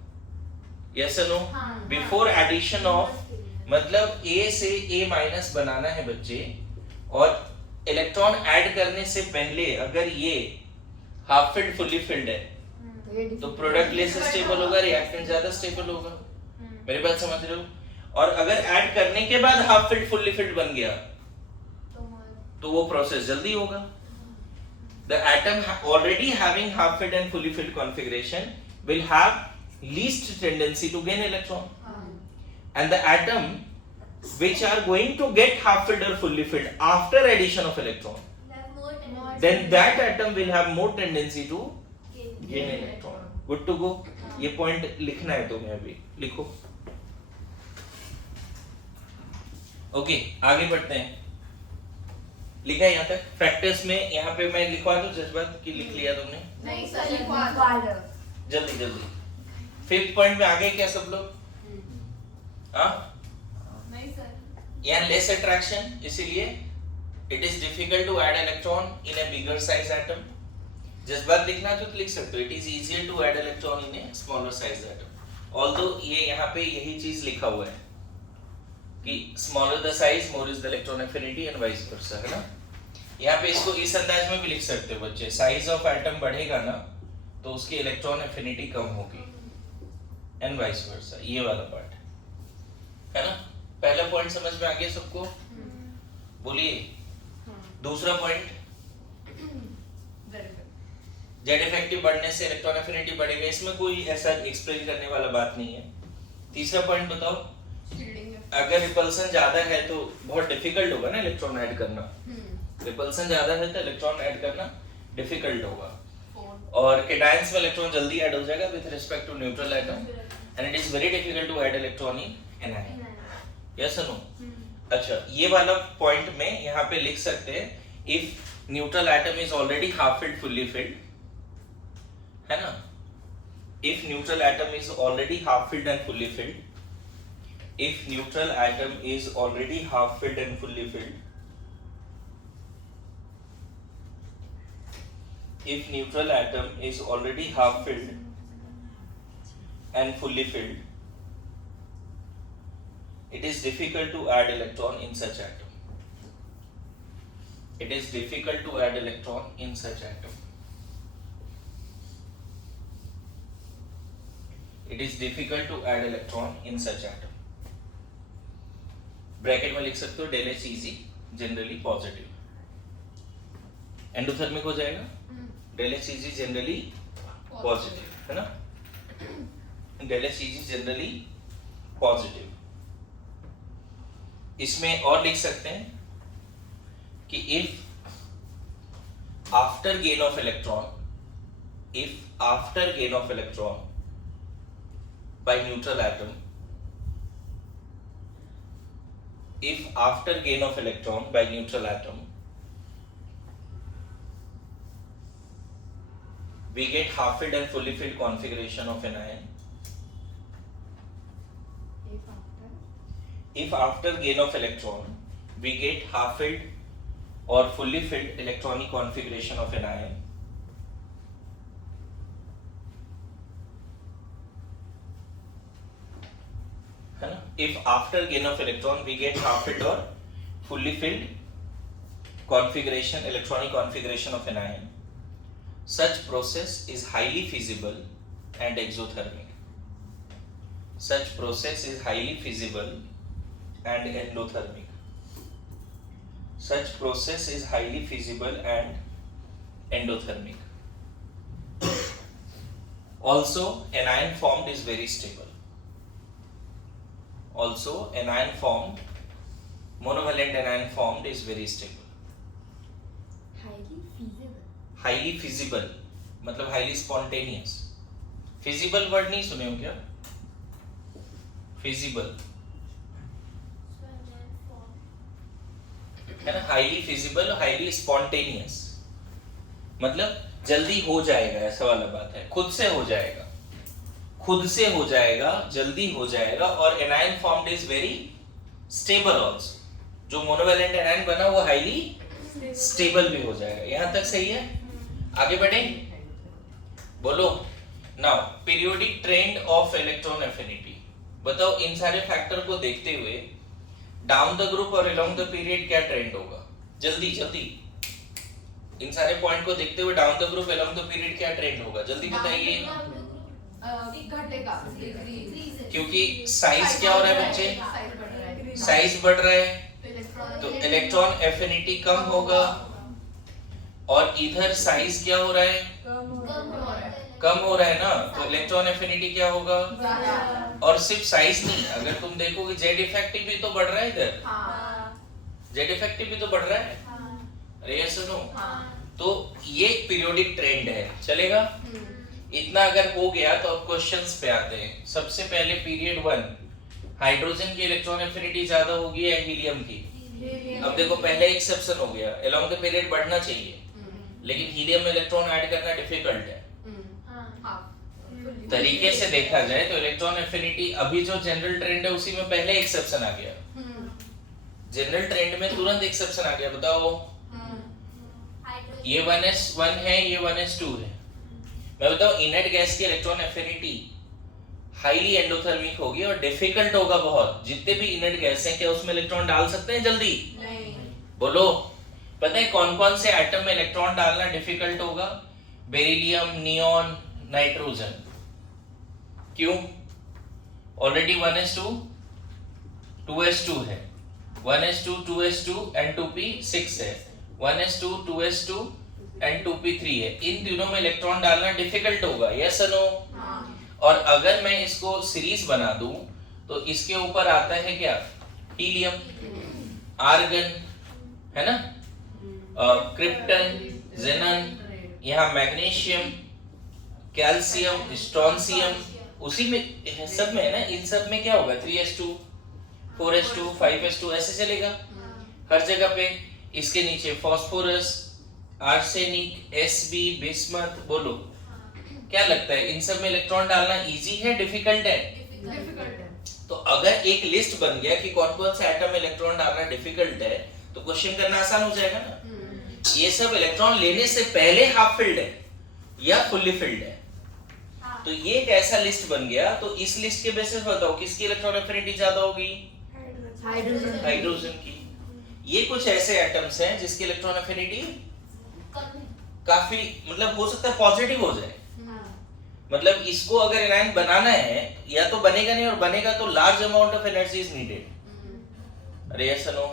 Yes और no? Before addition of मतलब A से A minus बनाना है बच्चे, और electron add करने से पहले अगर ये हाफ फिल्ड फुली फिल्ड है तो प्रोडक्ट लेस स्टेबल होगा, रिएक्टेंट ज्यादा स्टेबल होगा। मेरी बात समझ रहे हो? और अगर ऐड करने के बाद हाफ फिल्ड फुल्ली फिल्ड बन गया तो वो प्रोसेस जल्दी होगा। The atom already having half filled and fully filled configuration will have least tendency to gain electron, and the atom which are going to get half filled or fully filled after addition of electron, then that atom will have more tendency to gain electron. Good to go? ये point लिखना है तुम्हें, अभी लिखो। Okay, आगे बढ़ते हैं। लिखा है यहाँ तक? प्रैक्टिस में यहाँ पे मैं लिखवा दूं जज्बात की, लिख लिया तुमने? नहीं सर, लिखवा दो। जल्दी जल्दी। 5th पॉइंट में आ गए क्या सब लोग? हाँ? नहीं सर। यहाँ लेस अट्रैक्शन, इसीलिए it is difficult to add electron in a bigger size atom. जज्बात लिखना तो लिख सकते हो। It is easier to add electron in a smaller size atom. Although ये यहाँ पे यही चीज लिखा हुआ है कि smaller the size, more is the electron affinity and vice versa, है ना? यहाँ पे इसको इस अंदाज में भी लिख सकते हो बच्चे, साइज ऑफ एटम बढ़ेगा ना तो उसकी इलेक्ट्रॉन एफिनिटी कम होगी एंड वाइस वर्सा। ये वाला पार्ट है ना? पहला पॉइंट समझ में आ गया सबको? बोलिए। दूसरा पॉइंट, जेड इफेक्टिव बढ़ने से इलेक्ट्रॉन एफिनिटी बढ़ेगा, इसमें कोई ऐसा एक्सप्लेन करने वाला बात नहीं है। तीसरा पॉइंट बताओ। अगर रिपल्सन ज्यादा है तो बहुत डिफिकल्ट होगा ना इलेक्ट्रॉन ऐड करना। रिपल्सन ज्यादा है तो इलेक्ट्रॉन ऐड करना डिफिकल्ट होगा। और केटायंस में इलेक्ट्रॉन जल्दी ऐड हो जाएगा with respect to neutral atom, and it is very difficult to add electron in anion. Yes और नो? अच्छा, ये वाला पॉइंट में यहाँ पे लिख सकते हैं, if neutral atom is already half filled fully filled, है ना? If neutral atom is already half filled and fully filled, if neutral atom is already half filled and fully filled, if neutral atom is already half filled and fully filled, it is difficult to add electron in such atom. It is difficult to add electron in such atom. It is difficult to add electron in such atom. Bracket में लिख सकते हो del H Eg generally positive, endothermic हो जाएगा। del H Eg generally positive, है ना? del H Eg generally positive. इसमें और लिख सकते हैं कि if after gain of electron by neutral atom, if after gain of electron by neutral atom we get half filled and fully filled configuration of an ion, if after gain of electron we get half filled or fully filled electronic configuration of an ion, if after gain of electron we get half filled or fully filled configuration, electronic configuration of an ion, such process is highly feasible and exothermic. Such process is highly feasible and endothermic. Such process is highly feasible and endothermic. Also, an ion formed is very stable. Also, anion formed, monovalent anion formed is very stable. Highly feasible मतलब highly spontaneous. Feasible word नहीं सुने हो क्या? Feasible है ना? Highly feasible, highly spontaneous मतलब जल्दी हो जाएगा, ऐसा वाला बात है। खुद से हो जाएगा, जल्दी हो जाएगा। और anion formed is very stable also. जो मोनोवैलेंट एनायन बना वो हाईली स्टेबल भी हो जाएगा। यहां तक सही है? आगे बढ़े, बोलो। Now periodic trend of electron affinity बताओ। इन सारे फैक्टर को देखते हुए डाउन द ग्रुप और अलोंग द पीरियड क्या ट्रेंड होगा? जल्दी जल्दी इन सारे पॉइंट को देखते हुए down the group along the period क्या ट्रेंड होगा, जल्दी बताइए। घटेगा डिक्रीज, क्योंकि साइज क्या हो रहा है बच्चे, साइज बढ़ रहा है, साइज बढ़ रहा है तो तो इलेक्ट्रॉन एफिनिटी कम होगा, और इधर साइज क्या हो रहा है, कम हो रहा है ना, तो इलेक्ट्रॉन एफिनिटी क्या होगा। और सिर्फ साइज नहीं, अगर तुम देखोगे जेड इफेक्टिव भी तो बढ़ रहा है इधर, जेड इफेक्टिव भी तो बढ़ रहा है। अरे ये सुनो, तो ये पीरियोडिक ट्रेंड है, चलेगा। इतना अगर हो गया तो अब क्वेश्चंस पे आते हैं। सबसे पहले पीरियड 1, हाइड्रोजन की इलेक्ट्रॉन एफिनिटी ज्यादा होगी या हीलियम की। अब देखो पहले एक्सेप्शन हो गया, अलोंग द पीरियड बढ़ना चाहिए, लेकिन हीलियम में इलेक्ट्रॉन ऐड करना डिफिकल्ट है। तरीके से देखा जाए तो इलेक्ट्रॉन एफिनिटी अभी जो जनरल ट्रेंड है उसी में पहले एक्सेप्शन आ गया, जनरल ट्रेंड में तुरंत एक्सेप्शन आ गया। बताओ ये 1s1 है, ये 1s2 है। मैं बताऊं इनर्ट गैस की इलेक्ट्रॉन एफिनिटी हाईली एंडोथर्मिक होगी और डिफिकल्ट होगा बहुत। जितने भी इनर्ट गैस हैं क्या उसमें इलेक्ट्रॉन डाल सकते हैं जल्दी? नहीं। बोलो, पता है कौन कौन से एटम में इलेक्ट्रॉन डालना डिफिकल्ट होगा? Beryllium, neon, nitrogen. क्यों? ऑलरेडी 1s2 2s2 है, 1s2 2s2 एंड 2p6 है, 1s2 2s2 एंड 2p3 है। इन तीनों में इलेक्ट्रॉन डालना डिफिकल्ट होगा, यस और नो? और अगर मैं इसको सीरीज बना दूं तो इसके ऊपर आता है क्या? हीलियम, आर्गन, है ना, क्रिप्टन, जेनन, यहाँ मैग्नीशियम, कैल्शियम, स्ट्रोंशियम, उसी में सब में है ना। इन सब में क्या होगा? 3s2 4s2 5s2 ऐसे चलेगा हर जगह पे। इसके नीचे फास्फोरस, आर्सेनिक, Sb, बिस्मथ। बोलो क्या लगता है इन सब में इलेक्ट्रॉन डालना इजी है डिफिकल्ट है? डिफिकल्ट है। तो अगर एक लिस्ट बन गया कि कौन कौन से एटम में इलेक्ट्रॉन डालना डिफिकल्ट है तो क्वेश्चन करना आसान हो जाएगा ना। ये सब इलेक्ट्रॉन लेने से पहले हाफ फिल्ड है या फुल्ली फिल्ड है, तो ये एक ऐसा लिस्ट बन गया। तो इस लिस्ट के बेसिस बताओ किसकी इलेक्ट्रॉन एफिनिटी ज्यादा होगी? हाइड्रोजन की। ये कुछ ऐसे एटम्स हैं जिसकी इलेक्ट्रॉन एफिनिटी काफी, मतलब हो सकता है पॉजिटिव हो जाए। मतलब इसको अगर एनायन बनाना है या तो बनेगा नहीं, और बनेगा तो large amount of energy is needed. अरे यस नो?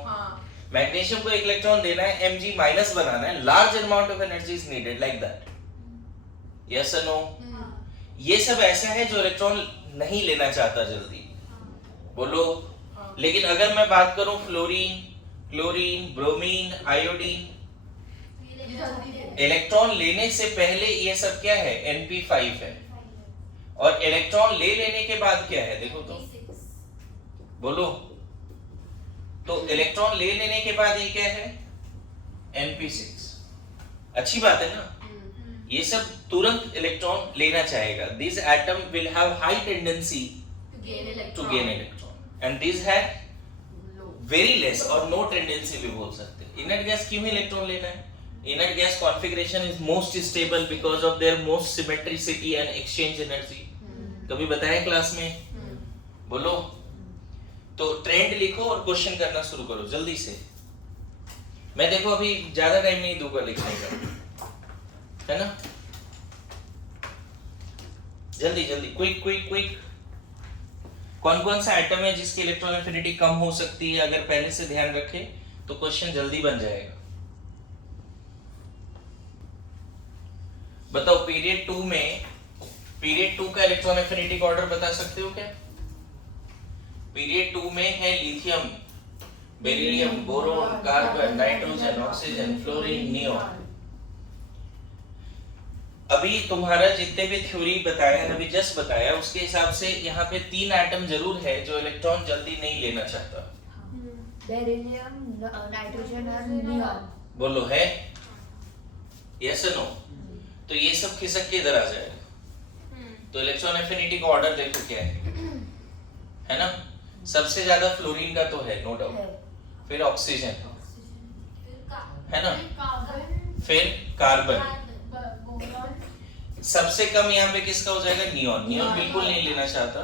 मैग्नीशियम को एक इलेक्ट्रॉन देना है, Mg माइनस बनाना है, large amount of energy is needed, like that. Yes no? ये सब ऐसा है जो इलेक्ट्रॉन नहीं लेना चाहता जल्दी। बोलो। लेकिन अगर मैं बात करूं fluorine, chlorine, bromine, iodine, electron लेने से पहले ये सब क्या है? Np5 है, और इलेक्ट्रॉन ले लेने के बाद क्या है? देखो तो, बोलो। तो इलेक्ट्रॉन ले लेने के बाद ये क्या है? Np6। अच्छी बात है ना, ये सब तुरंत इलेक्ट्रॉन लेना चाहेगा। This atom will have high tendency to gain electron and this have very less और नो टेंडेंसी भी बोल सकते हैं। इनर्ट गैस क्यों इलेक्ट्रॉन लेना है? Inert gas configuration is most stable because of their most symmetricity and exchange energy. कभी बताया क्लास में? बोलो। तो ट्रेंड लिखो और क्वेश्चन करना शुरू करो जल्दी से। मैं देखो अभी ज्यादा टाइम नहीं दूंगा लिखने का, है ना? जल्दी जल्दी, क्विक क्विक क्विक। कौन कौन सा एटम है जिसकी इलेक्ट्रॉन एफिनिटी कम हो सकती है? अगर पहले से ध्यान रखें तो क्वेश्चन जल्दी बन जाएगा। बताओ पीरियड 2 में, पीरियड 2 का इलेक्ट्रॉन एफिनिटी का ऑर्डर बता सकते हो क्या? पीरियड 2 में है lithium, beryllium, boron, carbon, nitrogen, oxygen, fluorine, neon. अभी तुम्हारा जितने भी थ्योरी बताया, अभी जस्ट बताया, उसके हिसाब से यहाँ पे 3 एटम जरूर है जो इलेक्ट्रॉन जल्दी नहीं लेना चाहता। बेरिलियम, नाइट्रोजन और नियॉन। बोलो है? यस और नो? तो ये सब खिसक के इधर आ जाएगा। तो इलेक्ट्रॉन एफिनिटी का ऑर्डर देखो क्या है ना? सबसे ज्यादा फ्लोरीन का तो है, नो डाउट, फिर ऑक्सीजन, है ना, फिर कार्बन, सबसे कम यहाँ पे किसका हो जाएगा? नियॉन। नियॉन बिल्कुल नहीं लेना चाहता,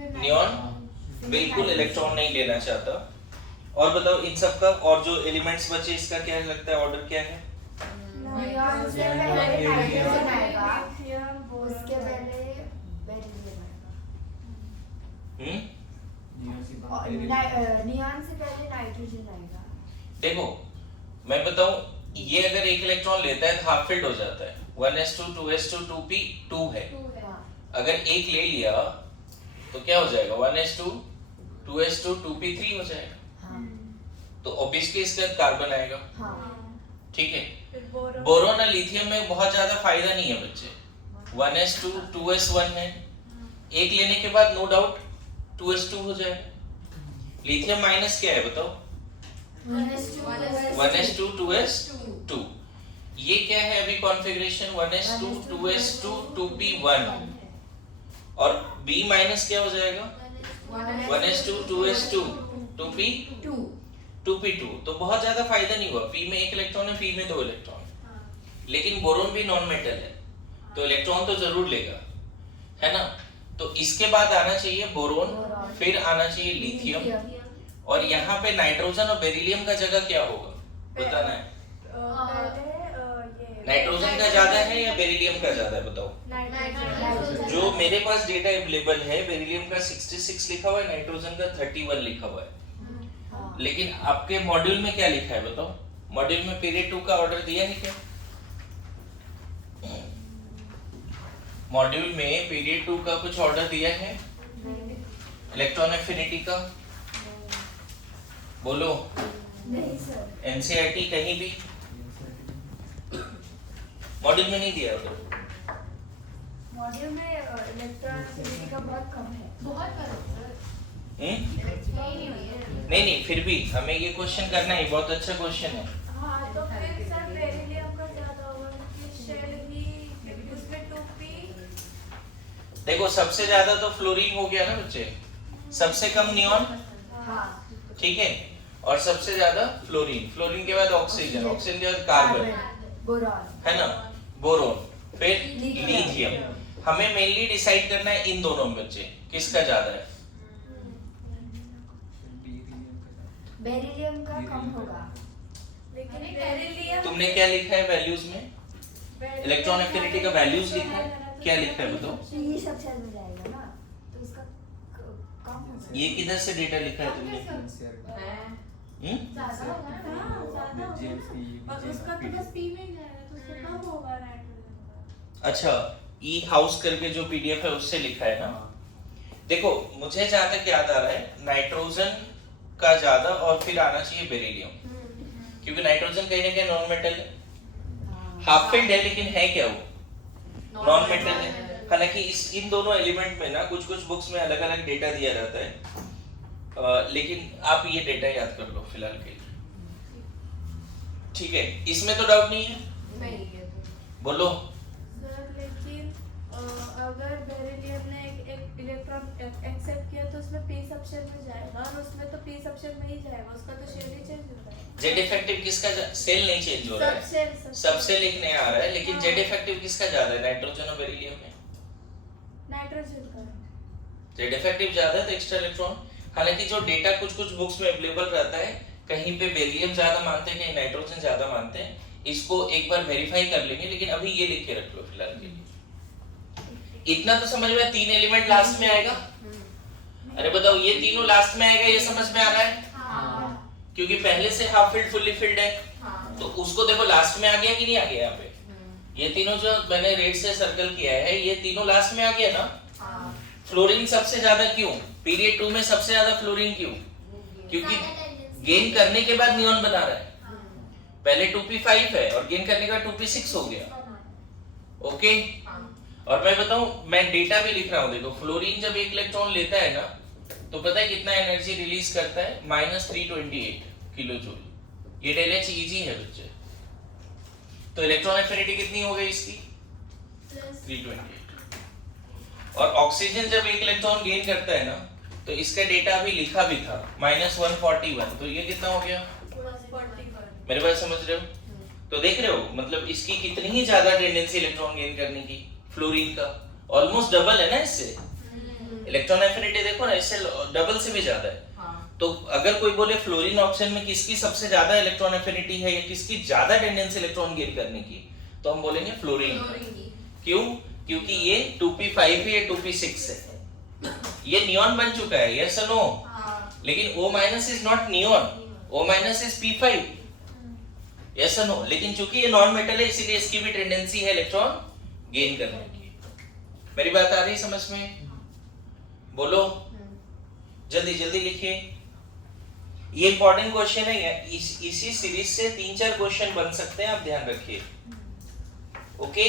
नियॉन बिल्कुल इलेक्ट्रॉन नहीं लेना चाहता। और बताओ इन सब का, और जो एलिमेंट्स बचे इसका क्या लगता है ऑर्डर क्या है? नियॉन से पहले नाइट्रोजन आएगा, उसके पहले बेरिलियम आएगा। नियॉन से पहले नाइट्रोजन आएगा। देखो मैं बताऊं, ये अगर एक इलेक्ट्रॉन लेता है तो हाफ फिल्ड हो जाता है, 1s2 2s2 2p 2 है। अगर एक ले लिया तो क्या हो जाएगा, 1s2 2s2 2p3 हो जाएगा। तो ऑब्वियसली इसका कार्बन आएगा। ठीक है। बोरोन और लिथियम में बहुत ज्यादा फायदा नहीं है बच्चे, 1s2 2s1 है, एक लेने के बाद नो डाउट 2s2 हो जाएगा। लिथियम माइनस क्या है बताओ, 1s2 2s2। ये क्या है अभी कॉन्फ़िगरेशन, 1s2 2s2 2p1, और B माइनस क्या हो जाएगा, 1s2 2s2 2p2। तो बहुत ज्यादा फायदा नहीं हुआ, P में एक इलेक्ट्रॉन है, P में 2 इलेक्ट्रॉन। लेकिन बोरोन भी नॉन मेटल है तो इलेक्ट्रॉन तो जरूर लेगा, है ना। तो इसके बाद आना चाहिए बोरोन, फिर आना चाहिए लिथियम, और यहाँ पे नाइट्रोजन और बेरिलियम का जगह क्या होगा बताना है। नाइट्रोजन का ज्यादा है या बेरिलियम का ज्यादा है बताओ। जो मेरे पास डेटा अवेलेबल है, बेरिलियम का 66 लिखा हुआ है, नाइट्रोजन का 31 लिखा हुआ है। लेकिन आपके मॉड्यूल में क्या लिखा है बताओ, मॉड्यूल में पीरियड 2 का ऑर्डर दिया है क्या? मॉड्यूल में पीरियड 2 का कुछ ऑर्डर दिया है, इलेक्ट्रॉन एफिनिटी का? बोलो। नहीं सर। एनसीईआरटी कहीं भी मॉड्यूल में नहीं दिया तो? मॉड्यूल में इलेक्ट्रॉन एफिनिटी का बहुत कम है। बहुत करो नहीं, फिर भी हमें ये क्वेश्चन करना है, बहुत अच्छा क्वेश्चन है। हाँ, तो फिर सर बेरिलियम का ज्यादा होगा क्योंकि शेल ही उसमें 2p। देखो सबसे ज्यादा तो फ्लोरीन हो गया ना बच्चे, सबसे कम नियॉन, ठीक है, और सबसे ज्यादा फ्लोरीन, फ्लोरीन के बाद ऑक्सीजन, ऑक्सीजन के बाद कार्बन, बोरॉन, है ना, बोरोन, फिर लिथियम। हमें मेनली डिसाइड करना है इन दोनों में बच्चे किसका ज्यादा है। बेरिलियम का कम होगा। लेकिन बेरिलियम तुमने क्या लिखा है वैल्यूज में, इलेक्ट्रॉन एफिनिटी का वैल्यूज लिखा है, क्या लिखा है बताओ। तो ये सब सेल में जाएगा ना, तो इसका कम होगा। ये किधर से डेटा लिखा है तुमने? ज्यादा होगा ना। हाँ, ज्यादा होगा। और उसका तो बस p में ही जाएगा तो उसका कम होगा नाइट्रोजन का। अच्छा, ई हाउस करके जो पीडीएफ है उससे लिखा है ना। देखो मुझे जहां तक याद आ रहा है, नाइट्रोजन का ज्यादा और फिर आना चाहिए बेरिलियम, क्योंकि नाइट्रोजन कहीं ना कहीं नॉन मेटल है, हाफ फिल्ड है, लेकिन है क्या वो, नॉन मेटल है। हालांकि इन दोनों एलिमेंट में ना कुछ कुछ बुक्स में अलग अलग डेटा दिया रहता है, लेकिन आप ये डेटा याद कर लो फिलहाल के लिए, ठीक है। इसमें तो डाउट नहीं है, नहीं है बोलो। सर लेकिन अगर बेरिलियम ने एक इलेक्ट्रॉन एक्सेप्ट किया तो उसमें p सबशेल में जाएगा, और उसमें तो p सबशेल में ही जाएगा, उसका तो शेल ही चेंज हो जाएगा। जेड इफेक्टिव किसका सेल नहीं चेंज हो रहा है, सबसे लिखने आ रहा है, लेकिन जेड इफेक्टिव किसका ज्यादा है नाइट्रोजन और बेरिलियम में? नाइट्रोजन का जेड इफेक्टिव ज्यादा है तो एक्स्ट्रा इलेक्ट्रॉन। हालांकि जो डेटा कुछ कुछ बुक्स में अवेलेबल रहता है, कहीं पे बेरिलियम ज्यादा मानते हैं, कहीं नाइट्रोजन ज्यादा मानते हैं, इसको एक बार वेरीफाई कर लेंगे, लेकिन अभी ये लिख के रख लो फिलहाल के लिए। इतना तो समझ में, 3 एलिमेंट लास्ट में आएगा। अरे बताओ, ये तीनों लास्ट में आएगा, ये समझ में आ रहा है? क्योंकि पहले से हाफ फिल्ड फुल्ली फिल्ड है, तो उसको देखो लास्ट में आ गया कि नहीं आ गया। यहाँ पे ये तीनों जो मैंने रेड से सर्कल किया है, ये तीनों लास्ट में आ गया ना। फ्लोरीन सबसे ज्यादा क्यों, पीरियड 2 में सबसे ज्यादा फ्लोरीन क्यों? क्योंकि गेन करने के बाद नियॉन बना रहा है, पहले 2p5 है और गेन करने के बाद 2p6 हो गया। ओके, और मैं बताऊं, मैं डेटा भी लिख रहा हूं। देखो फ्लोरीन जब एक इलेक्ट्रॉन लेता है ना, तो पता है कितना एनर्जी रिलीज करता है, -328 किलो जूल। ये डेल एच इजी है बच्चे। तो इलेक्ट्रॉन एफिनिटी कितनी हो गई इसकी, 328। और ऑक्सीजन जब एक इलेक्ट्रॉन गेन करता है ना, तो इसका डेटा अभी लिखा भी था, -141। तो ये कितना हो गया, मेरे बात समझ रहे हो? तो देख रहे हो, मतलब इसकी कितनी ही ज्यादा टेंडेंसी इलेक्ट्रॉन गेन करने की, फ्लोरीन का ऑलमोस्ट डबल है ना इससे। इलेक्ट्रॉन एफिनिटी देखो ना, इससे डबल से भी ज्यादा है। तो अगर कोई बोले फ्लोरीन ऑक्सीजन में किसकी सबसे ज्यादा इलेक्ट्रॉन एफिनिटी है या किसकी ज्यादा टेंडेंसी इलेक्ट्रॉन गेन करने की, तो हम बोलेंगे फ्लोरीन। क्यों? क्योंकि ये 2p5 है, ये 2p6 है, ये नियॉन बन चुका है, यस और नो? लेकिन O- is not neon, O- is p5, yes और नो? लेकिन चूंकि ये नॉन मेटल है इसीलिए इसकी भी टेंडेंसी है इलेक्ट्रॉन गेन करने की। मेरी बात आ रही समझ में? बोलो जल्दी जल्दी लिखिए। ये इंपॉर्टेंट क्वेश्चन है, इसी सीरीज से 3-4 क्वेश्चन बन सकते हैं, आप ध्यान रखिए। ओके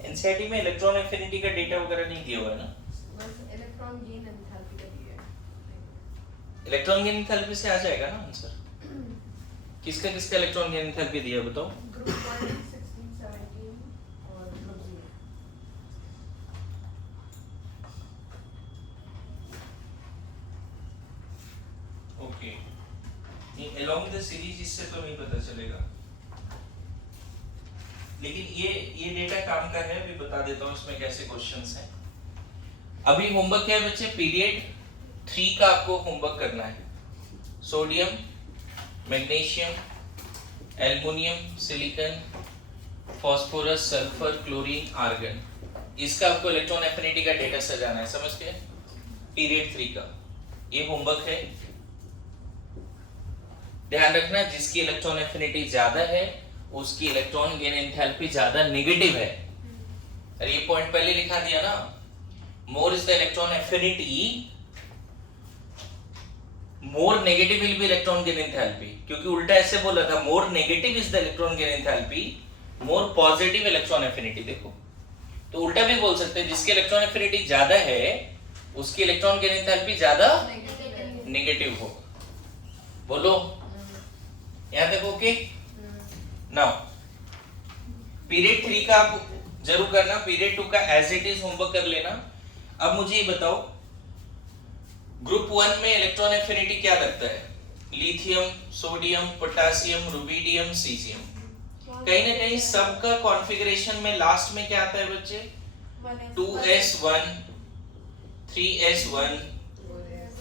एनसीईआरटी में इलेक्ट्रॉन एफिनिटी का डेटा वगैरह नहीं दिया हुआ है ना? बस इलेक्ट्रॉन गेन एंथैल्पी का दिया है। इलेक्ट्रॉन गेन एंथैल्पी से आ जाएगा ना आंसर? किसका किसका इलेक्ट्रॉन गेन एंथैल्पी दिया बताओ? ग्रुप 1 16 17 और ग्रुप 0। ओके, ये अलोंग द सीरीज इससे तो नहीं पता चलेगा, लेकिन ये डेटा काम का है, अभी बता देता हूँ इसमें कैसे क्वेश्चंस हैं। अभी होमवर्क है बच्चे, पीरियड 3 का आपको होमवर्क करना है। Sodium, magnesium, aluminium, silicon, phosphorus, sulphur, chlorine, argon, इसका आपको इलेक्ट्रॉन एफिनिटी का डेटा सजाना है, समझ गए? पीरियड 3 का ये होमवर्क है। ध्यान रखना, जिसकी इलेक्ट्रॉन एफिनिटी ज्यादा है उसकी इलेक्ट्रॉन गेन एंथैल्पी ज्यादा नेगेटिव है। अरे ये पॉइंट पहले लिखा दिया ना, more is the electron affinity more negative will be electron gain enthalpy, क्योंकि उल्टा ऐसे बोला था, more negative is the electron gain enthalpy more positive electron affinity. देखो तो उल्टा भी बोल सकते हैं, जिसकी इलेक्ट्रॉन एफिनिटी ज्यादा है उसकी इलेक्ट्रॉन गेन एंथैल्पी ज्यादा नेगेटिव हो। बोलो यहां तक ओके? नाउ पीरियड 3 का आप जरूर करना, पीरियड 2 का एज इट इज होमवर्क कर लेना। अब मुझे ये बताओ, ग्रुप 1 में इलेक्ट्रॉन एफिनिटी क्या लगता है? Lithium, sodium, potassium, rubidium, caesium. कहीं ना कहीं सबका कॉन्फ़िगरेशन में लास्ट में क्या आता है बच्चे? 2s1, 3s1,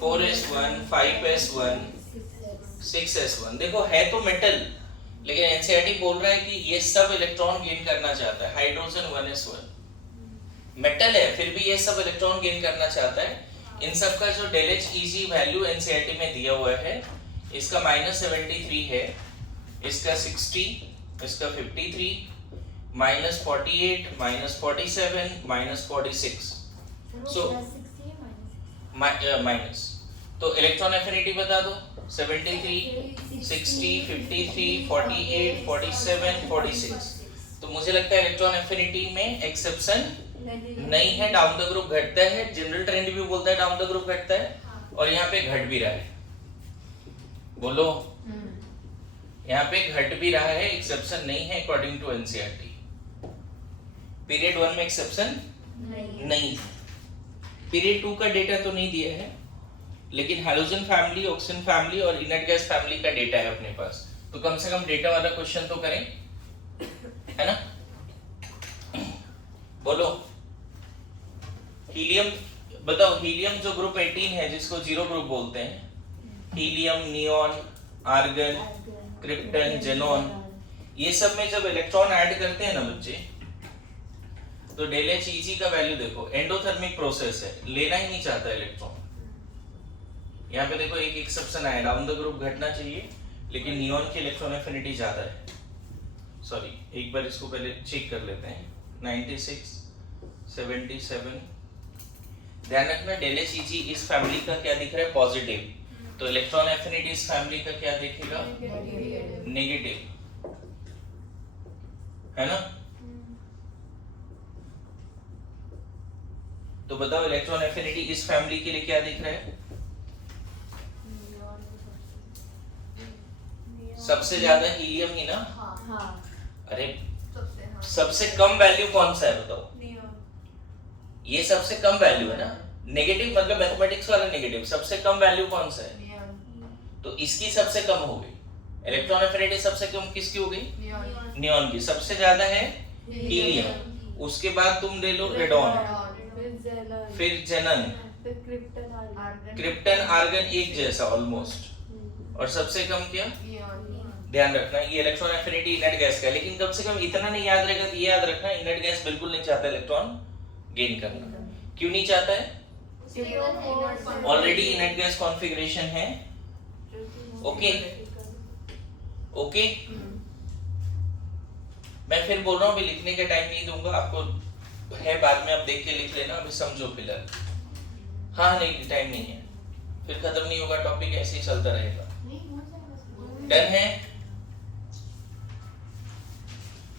4s1, 5s1, 6s1। देखो है तो मेटल, लेकिन एनसीईआरटी बोल रहा है कि ये सब इलेक्ट्रॉन गेन करना चाहता है। हाइड्रोजन 1s1 मेटल है, फिर भी ये सब इलेक्ट्रॉन गेन करना चाहता है। इन सब का जो del H E G value NCERT में दिया हुआ है, इसका -73 है, इसका 60, इसका 53, -48, -47, -46। सो माइनस, तो इलेक्ट्रॉन एफिनिटी बता दो। 73, 60, 53, 48, 47, 46। तो मुझे लगता है इलेक्ट्रॉन एफिनिटी में एक्सेप्शन नहीं है, डाउन द ग्रुप घटता है। जनरल ट्रेंड भी बोलता है डाउन द ग्रुप घटता है, और यहाँ पे घट भी रहा है। बोलो यहाँ पे घट भी रहा है, एक्सेप्शन नहीं है अकॉर्डिंग टू एनसीईआरटी। पीरियड 1 में एक्सेप्शन नहीं है। पीरियड 2 का डेटा तो नहीं दिया है, लेकिन हैलोजन फैमिली, ऑक्सीजन फैमिली और इनर्ट गैस फैमिली का डेटा है अपने पास, तो कम से कम डेटा वाला क्वेश्चन तो करें, है ना? बोलो हीलियम बताओ, हीलियम जो ग्रुप 18 है जिसको जीरो ग्रुप बोलते हैं, helium, neon, argon, krypton, xenon, ये सब में जब इलेक्ट्रॉन ऐड करते हैं ना बच्चे, तो डेल एच ईजी का वैल्यू देखो, एंडोथर्मिक प्रोसेस है, लेना ही नहीं चाहता इलेक्ट्रॉन। यहाँ पे देखो एक एक्सेप्शन आया, डाउन द ग्रुप घटना चाहिए लेकिन नियॉन की इलेक्ट्रॉन एफिनिटी ज्यादा है। सॉरी, एक बार इसको पहले चेक कर लेते हैं। 96, 77। ध्यान रखना डेल एच ईजी इस फैमिली का क्या दिख रहा है, पॉजिटिव, तो इलेक्ट्रॉन एफिनिटी इस फैमिली का क्या दिखेगा, नेगेटिव, है ना। तो बताओ इलेक्ट्रॉन एफिनिटी इस फैमिली के लिए क्या दिख रहा है, सबसे ज्यादा हीलियम ही ना। हाँ अरे सबसे हाँ सबसे कम वैल्यू कौन सा है बताओ, ये सबसे कम वैल्यू है ना। नेगेटिव मतलब मैथमेटिक्स वाला नेगेटिव, सबसे कम वैल्यू कौन सा है, नियॉन तो इसकी सबसे कम हो गई। इलेक्ट्रॉन एफिनिटी सबसे कम किसकी हो गई, नियॉन नियॉन की। सबसे ज्यादा है हीलियम, उसके बाद तुम ले लो रेडॉन, फिर जेनन, क्रिप्टन, आर्गन एक जैसा ऑलमोस्ट, और सबसे कम क्या, नियॉन ध्यान रखना ये इलेक्ट्रॉन एफिनिटी इनर्ट गैस का है, लेकिन कम से कम इतना नहीं याद रहेगा कि ये याद रखना इनर्ट गैस बिल्कुल नहीं चाहता इलेक्ट्रॉन गेन करना। क्यों नहीं चाहता है, ऑलरेडी इनर्ट गैस कॉन्फ़िगरेशन है। ओके ओके, मैं फिर बोल रहा हूँ, अभी लिखने का टाइम नहीं दूंगा आपको, है बाद में आप देख के लिख लेना, अभी समझो फिलहाल। हाँ नहीं, टाइम नहीं है, फिर खत्म नहीं होगा टॉपिक, ऐसे ही चलता रहेगा। डन है।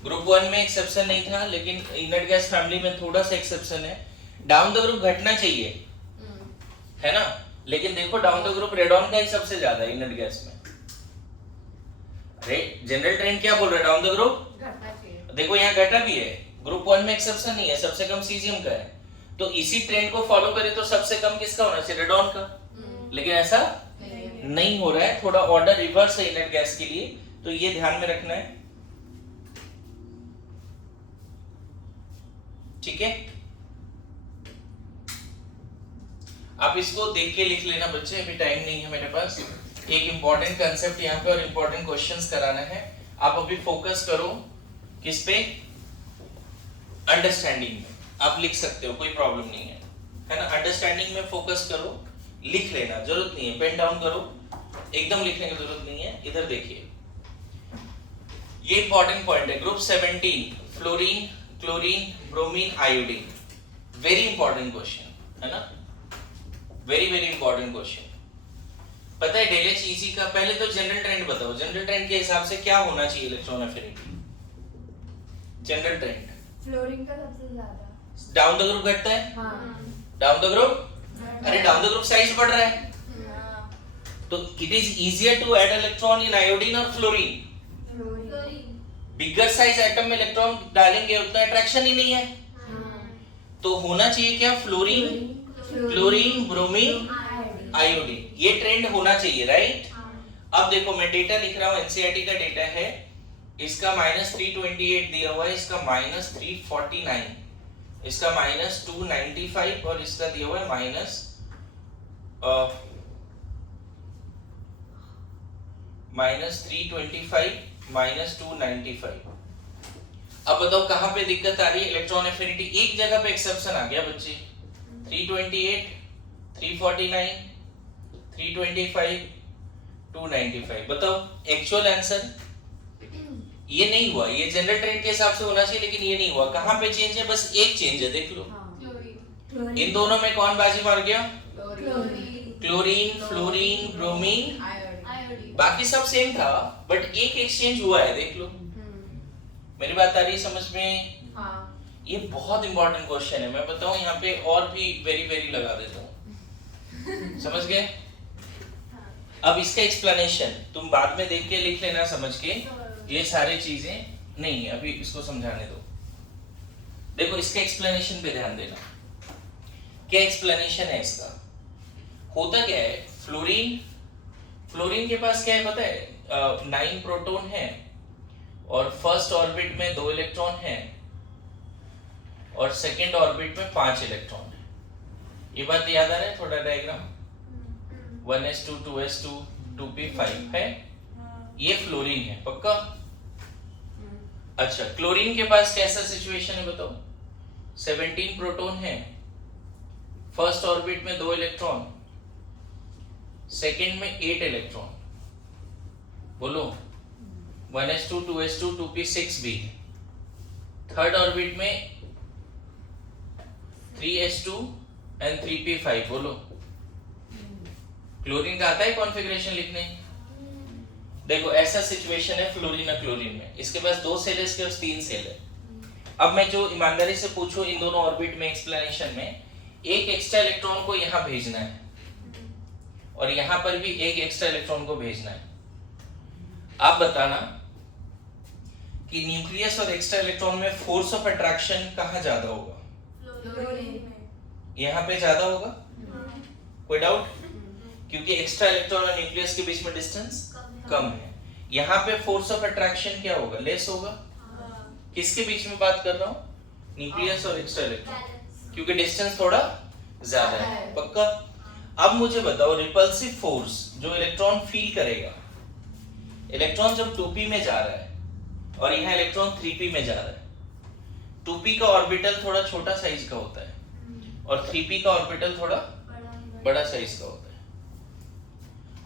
ग्रुप 1 में एक्सेप्शन नहीं था, लेकिन इनर्ट गैस फैमिली में थोड़ा सा एक्सेप्शन है। डाउन द ग्रुप घटना चाहिए, है ना, लेकिन देखो डाउन द ग्रुप रेडॉन का ही सबसे ज्यादा है इनर्ट गैस में। अरे जनरल ट्रेंड क्या बोल रहा है, डाउन द ग्रुप घटना चाहिए। देखो यहाँ घटा भी है, ग्रुप 1 में एक्सेप्शन नहीं है, सबसे कम सीजियम का है, तो इसी ट्रेंड को फॉलो करे तो सबसे कम किसका होना चाहिए, रेडॉन का, लेकिन ऐसा नहीं हो रहा है, थोड़ा ऑर्डर रिवर्स है इनर्ट गैस के लिए, तो ये ध्यान में रखना है। ठीक है, आप इसको देख के लिख लेना बच्चे, अभी टाइम नहीं है मेरे पास। एक इंपॉर्टेंट कंसेप्ट यहाँ पे और इंपॉर्टेंट क्वेश्चंस कराना है, आप अभी फोकस करो किस पे, अंडरस्टैंडिंग में। आप लिख सकते हो, कोई प्रॉब्लम नहीं है ना, अंडरस्टैंडिंग में फोकस करो, लिख लेना, जरूरत नहीं है पेन डाउन करो, एकदम लिखने की जरूरत नहीं है। इधर देखिए, ये इंपॉर्टेंट पॉइंट है, group 17, fluorine, chlorine, bromine, iodine, very important question है ना, वेरी वेरी इंपॉर्टेंट क्वेश्चन। पता है डेल एच ईजी का, पहले तो जनरल ट्रेंड बताओ, जनरल ट्रेंड के हिसाब से क्या होना चाहिए electron affinity, general trend, fluorine का सबसे ज्यादा। डाउन द ग्रुप घटता है, हाँ डाउन द ग्रुप, अरे डाउन द ग्रुप साइज बढ़ रहा है, तो it is easier to add electron in iodine और फ्लोरीन। बिगर साइज एटम में इलेक्ट्रॉन डालेंगे उतना अट्रैक्शन ही नहीं है, तो होना चाहिए क्या, फ्लोरीन, क्लोरीन, ब्रोमीन, आयोडीन, ये ट्रेंड होना चाहिए, राइट। अब देखो मैं डेटा लिख रहा हूँ, एनसीईआरटी का डेटा है, इसका -328 दिया हुआ है, इसका -349, इसका -295 और इसका दिया हुआ है -325 -295। अब बताओ कहां पे दिक्कत आ रही है, इलेक्ट्रॉन एफिनिटी एक जगह पे एक्सेप्शन आ गया बच्चे, 328, 349, 325, 295। बताओ एक्चुअल आंसर ये नहीं हुआ, ये जनरल ट्रेंड के हिसाब से होना चाहिए, लेकिन ये नहीं हुआ। कहां पे चेंज है, बस एक चेंज है, देख लो इन दोनों में कौन बाजी मार गया, क्लोरीन, फ्लोरीन, ब्रोमीन, बाकी सब सेम था, बट एक एक्सचेंज हुआ है, देख लो। मेरी बात आ रही है समझ में? हाँ। ये बहुत इंपॉर्टेंट क्वेश्चन है, मैं बताऊं यहाँ पे और भी वेरी वेरी लगा देता हूँ, समझ गए? अब इसका एक्सप्लेनेशन तुम बाद में देख के लिख लेना समझ के, ये सारी चीजें नहीं, अभी इसको समझाने दो। देखो इसके एक्सप्लेनेशन पे ध्यान देना, क्या एक्सप्लेनेशन है इसका। होता क्या है, फ्लोरीन के पास क्या है पता है, 9 प्रोटॉन है और फर्स्ट ऑर्बिट में 2 इलेक्ट्रॉन है और सेकेंड ऑर्बिट में 5 इलेक्ट्रॉन है। ये बात याद आ रहा है, थोड़ा डायग्राम 1s2 2s2 2p5 है, ये फ्लोरीन है पक्का। अच्छा क्लोरीन के पास कैसा सिचुएशन है बताओ, 17 प्रोटॉन है, फर्स्ट ऑर्बिट में 2 इलेक्ट्रॉन, सेकंड में 8 इलेक्ट्रॉन, बोलो 1s2 2s2 2p6b, third orbit में 3s2 एंड 3p5, बोलो क्लोरीन का आता है कॉन्फ़िगरेशन लिखने? देखो ऐसा सिचुएशन है फ्लोरीन और क्लोरीन में, इसके पास 2 सेल है, इसके पास 3 सेल है। अब मैं जो ईमानदारी से पूछूं इन दोनों ऑर्बिट में एक्सप्लेनेशन में, एक एक्स्ट्रा इलेक्ट्रॉन को यहां भेजना है और यहां पर भी एक एक्स्ट्रा इलेक्ट्रॉन को भेजना है। आप बताना कि न्यूक्लियस और एक्स्ट्रा इलेक्ट्रॉन में फोर्स ऑफ अट्रैक्शन कहां ज्यादा होगा? यहां पे ज्यादा होगा, कोई डाउट? क्योंकि एक्स्ट्रा इलेक्ट्रॉन और न्यूक्लियस के बीच में डिस्टेंस कम है। यहाँ पे फोर्स ऑफ अट्रैक्शन क्या होगा? लेस होगा। किसके बीच में बात कर रहा हूँ? न्यूक्लियस और एक्स्ट्रा इलेक्ट्रॉन, क्योंकि डिस्टेंस थोड़ा ज्यादा है। पक्का? अब मुझे बताओ रिपल्सिव फोर्स जो इलेक्ट्रॉन फील करेगा, इलेक्ट्रॉन जब 2p में जा रहा है और यहाँ इलेक्ट्रॉन 3p में जा रहा है, 2p का ऑर्बिटल थोड़ा छोटा साइज का होता है और 3p का ऑर्बिटल थोड़ा बड़ा साइज का होता है।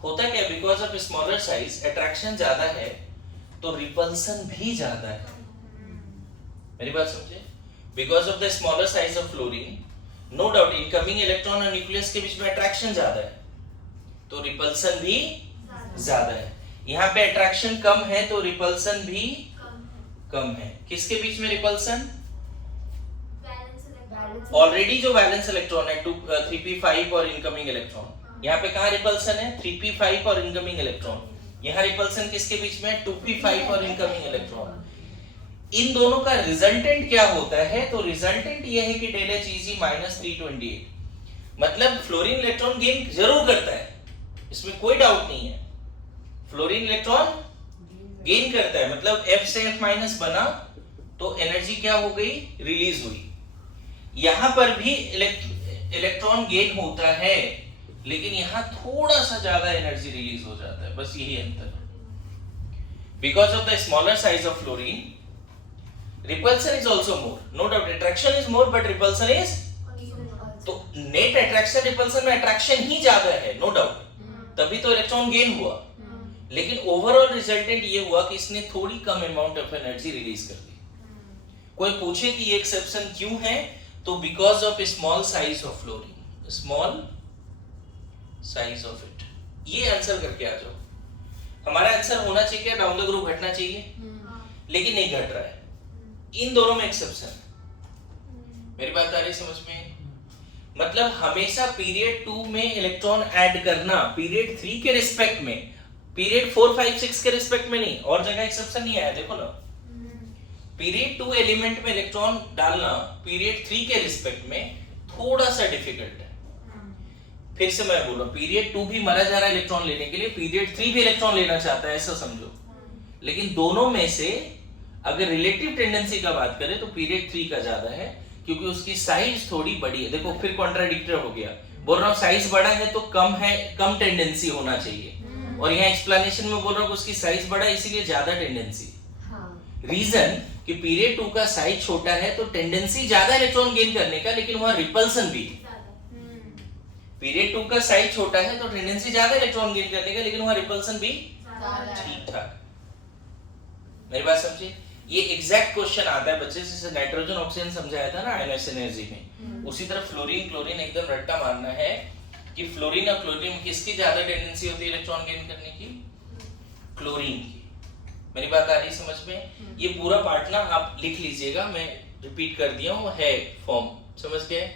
होता क्या? Because of smaller size attraction ज्यादा है तो रिपल्सन भी ज्यादा है। मेरी बात समझे? Because of the smaller size of fluorine, no doubt incoming electron और न्यूक्लियस के बीच में अट्रैक्शन ज्यादा है तो रिपल्सन भी ज्यादा है। यहाँ पे अट्रैक्शन कम है तो रिपल्सन भी कम है। किसके बीच में रिपल्सन? ऑलरेडी जो वैलेंस इलेक्ट्रॉन है 3p5 और इनकमिंग इलेक्ट्रॉन, यहाँ पे कहाँ रिपल्सन है? 3p5 और इनकमिंग इलेक्ट्रॉन। यहाँ रिपल्सन किसके बीच में? 2p5 और इनकमिंग इलेक्ट्रॉन। इन दोनों का रिजल्टेंट क्या होता है? तो रिजल्टेंट ये है कि डेल एच इजी -328। मतलब फ्लोरीन इलेक्ट्रॉन गेन जरूर करता है, इसमें कोई डाउट नहीं है। फ्लोरीन इलेक्ट्रॉन गेन करता है, मतलब F से F माइनस बना तो एनर्जी क्या हो गई? रिलीज हुई। यहां पर भी इलेक्ट्रॉन गेन होता है लेकिन यहां थोड़ा सा ज्यादा एनर्जी रिलीज हो जाता है, बस यही अंतर है। Because of the smaller size of fluorine repulsion is also more, no doubt attraction is more but repulsion is, तो नेट अट्रैक्शन रिपल्सन में अट्रैक्शन ही ज्यादा है, नो डाउट, तभी तो इलेक्ट्रॉन गेन हुआ। लेकिन ओवरऑल रिजल्टेंट ये हुआ कि इसने थोड़ी कम अमाउंट ऑफ एनर्जी रिलीज कर दी। कोई पूछे कि ये एक्सेप्शन क्यों है, तो because of small size of fluorine, small size of it. ये आंसर करके आ जाओ। हमारा आंसर होना चाहिए क्या? डाउन द ग्रुप घटना चाहिए, लेकिन नहीं घट रहा है। इन दोनों में एक्सेप्शन। मेरी बात आ रही समझ में? मतलब हमेशा पीरियड 2 में इलेक्ट्रॉन ऐड करना पीरियड 3 के रिस्पेक्ट में, पीरियड 4, 5, 6 के रिस्पेक्ट में नहीं। और जगह एक्सेप्शन नहीं आया, देखो ना। पीरियड 2 एलिमेंट में इलेक्ट्रॉन डालना पीरियड 3 के रिस्पेक्ट में थोड़ा सा डिफिकल्ट है। फिर से मैं बोल रहा हूं, पीरियड 2 भी मरा जा रहा है इलेक्ट्रॉन लेने के लिए, पीरियड 3 भी इलेक्ट्रॉन लेना चाहता है, ऐसा समझो। लेकिन दोनों में से अगर रिलेटिव टेंडेंसी का बात करें तो पीरियड 3 का ज्यादा है, क्योंकि उसकी साइज थोड़ी बड़ी है। देखो फिर कॉन्ट्राडिक्टरी हो गया, बोल रहा हूँ साइज बड़ा है तो कम है, कम टेंडेंसी होना चाहिए, और यहाँ एक्सप्लेनेशन में बोल रहा हूँ उसकी साइज बड़ा है इसीलिए ज्यादा टेंडेंसी। रीजन कि पीरियड 2 का साइज छोटा है तो टेंडेंसी ज्यादा इलेक्ट्रॉन गेन करने का, लेकिन वहां रिपल्सन भी। पीरियड 2 का साइज छोटा है तो टेंडेंसी ज्यादा इलेक्ट्रॉन गेन करने का, लेकिन वहां रिपल्सन भी ठीक ठाक। मेरी बात समझिए? ये एग्जैक्ट क्वेश्चन आता है बच्चे से, जैसे नाइट्रोजन ऑक्सीजन समझाया था ना आयनोस एनर्जी में, उसी तरह फ्लोरीन क्लोरीन एकदम रट्टा मारना है कि फ्लोरीन और क्लोरीन में किसकी ज्यादा टेंडेंसी होती है इलेक्ट्रॉन गेन करने की? क्लोरीन की। मेरी बात आ रही समझ में? ये पूरा पार्ट ना आप लिख लीजिएगा, मैं रिपीट कर दिया हूँ, है फॉर्म, समझ गए?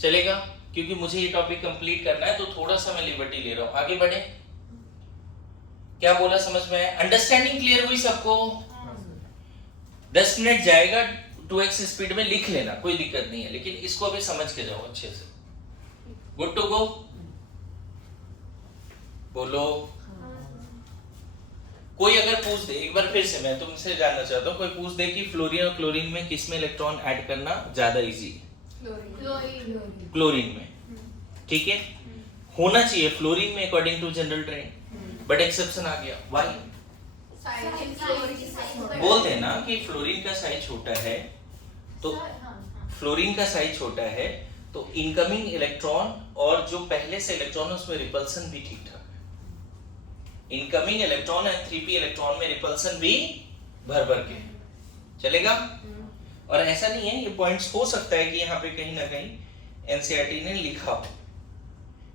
चलेगा? क्योंकि मुझे ये टॉपिक कंप्लीट करना है तो थोड़ा सा मैं लिबर्टी ले रहा हूँ। आगे बढ़े? क्या बोला समझ में? अंडरस्टैंडिंग क्लियर हुई सबको? 10 मिनट जाएगा 2x स्पीड में, लिख लेना, कोई दिक्कत नहीं है, लेकिन इसको अभी समझ के जाओ अच्छे से। Good to go? बोलो। कोई अगर पूछ दे, एक बार फिर से मैं तुमसे जानना चाहता हूँ, कोई पूछ दे कि फ्लोरीन और क्लोरीन में किस में इलेक्ट्रॉन ऐड करना ज्यादा इजी है? क्लोरीन में। ठीक है, होना चाहिए फ्लोरीन में according to general trend, but exception आ गया। व्हाई? बोलते हैं ना कि फ्लोरीन का साइज छोटा है तो फ्लोरीन का साइज छोटा है तो इनकमिंग इलेक्ट्रॉन और जो पहले से इलेक्ट्रॉन है उसमें रिपल्सन भी ठीक ठाक है। Incoming electron and 3p electron में रिपल्सन भी भर भर के चलेगा। और ऐसा नहीं है, ये पॉइंट्स हो सकता है कि यहाँ पे कहीं ना कहीं एनसीईआरटी ने लिखा हो,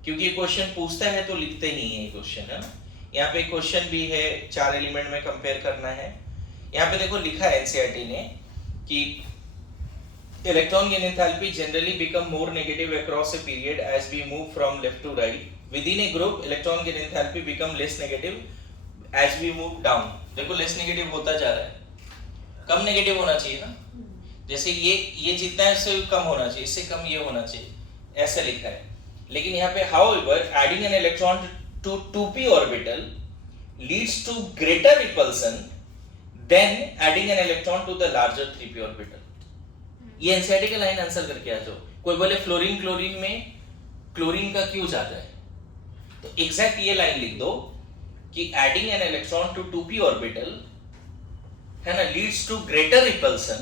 क्योंकि ये क्वेश्चन पूछता है तो लिखते नहीं है ये क्वेश्चन, है ना। यहाँ पे क्वेश्चन भी है 4 एलिमेंट में कंपेयर करना है। यहाँ पे देखो लिखा है एनसीईआरटी ने कि electron gain enthalpy generally become more negative across a period as we move from left to right. Within a group electron gain enthalpy become less negative as we move down. देखो less negative होता जा रहा है, कम negative होना चाहिए ना, जैसे ये जितना है उससे कम होना चाहिए, इससे कम ये होना चाहिए, ऐसा लिखा है। लेकिन यहाँ पे however adding an electron to 2p orbital leads to greater repulsion than adding an electron to the larger 3p orbital। ये एनसीईआरटी का लाइन आंसर करके आ जाओ। कोई बोले फ्लोरीन क्लोरीन में क्लोरीन का क्यों ज्यादा है, तो एग्जैक्ट ये लाइन लिख दो कि adding an electron to 2p orbital है ना leads to greater repulsion,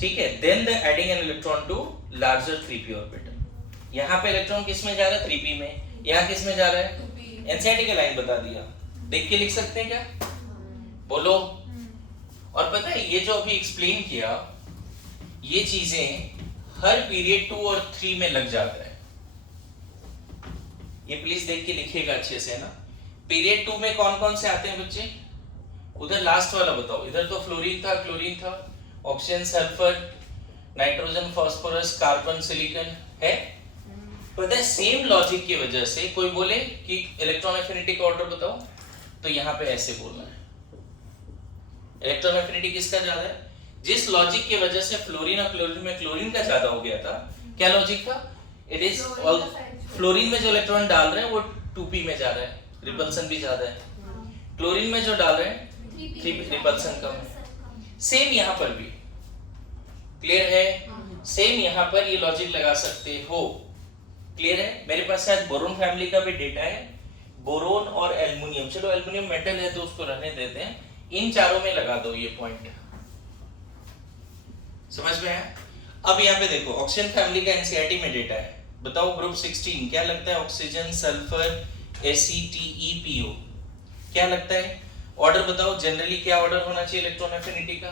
ठीक है, then the adding an electron to larger 3p orbital। यहाँ पे इलेक्ट्रॉन किस में जा रहा है 3p में, यहाँ किस में जा रहा है 2p। एनसीईआरटी का लाइन बता दिया, देख के लिख सकते हैं क्या, बोलो। और पता है ये जो अभी एक्सप्लेन किया, ये चीजें हर पीरियड 2 और 3 में लग जाता है। ये प्लीज देख के लिखिएगा अच्छे से ना। पीरियड 2 में कौन कौन से आते हैं बच्चे, उधर लास्ट वाला बताओ। इधर तो फ्लोरीन था, क्लोरीन था, oxygen, sulphur, nitrogen, phosphorus, carbon, silicon है। पता है सेम लॉजिक की वजह से कोई बोले कि इलेक्ट्रॉन एफिनिटी का ऑर्डर बताओ, तो यहाँ पे ऐसे बोलना है। इलेक्ट्रॉन एफिनिटी किसका ज्यादा है, जिस लॉजिक की वजह से फ्लोरीन और क्लोरीन में क्लोरीन का ज्यादा हो गया था, क्या लॉजिक था, इट इज फ्लोरीन में जो इलेक्ट्रॉन डाल रहे हैं वो 2p में जा रहा है, रिपल्सन भी ज्यादा है। क्लोरीन में जो डाल रहे हैं 3p, रिपल्सन कम है। सेम यहाँ पर भी क्लियर है, सेम यहाँ पर ये लॉजिक लगा सकते हो, क्लियर है। मेरे पास शायद बोरोन फैमिली का भी डेटा है, बोरोन और एल्युमिनियम, चलो एल्युमिनियम मेटल है तो उसको रहने देते हैं, इन चारों में लगा दो ये पॉइंट, समझ में आया। अब यहाँ पे देखो ऑक्सीजन फैमिली का एनसीईआरटी में डेटा है, बताओ ग्रुप 16 क्या लगता है, ऑक्सीजन, सल्फर, ACTEPO, क्या लगता है, ऑर्डर बताओ जनरली क्या ऑर्डर होना चाहिए इलेक्ट्रॉन एफिनिटी का।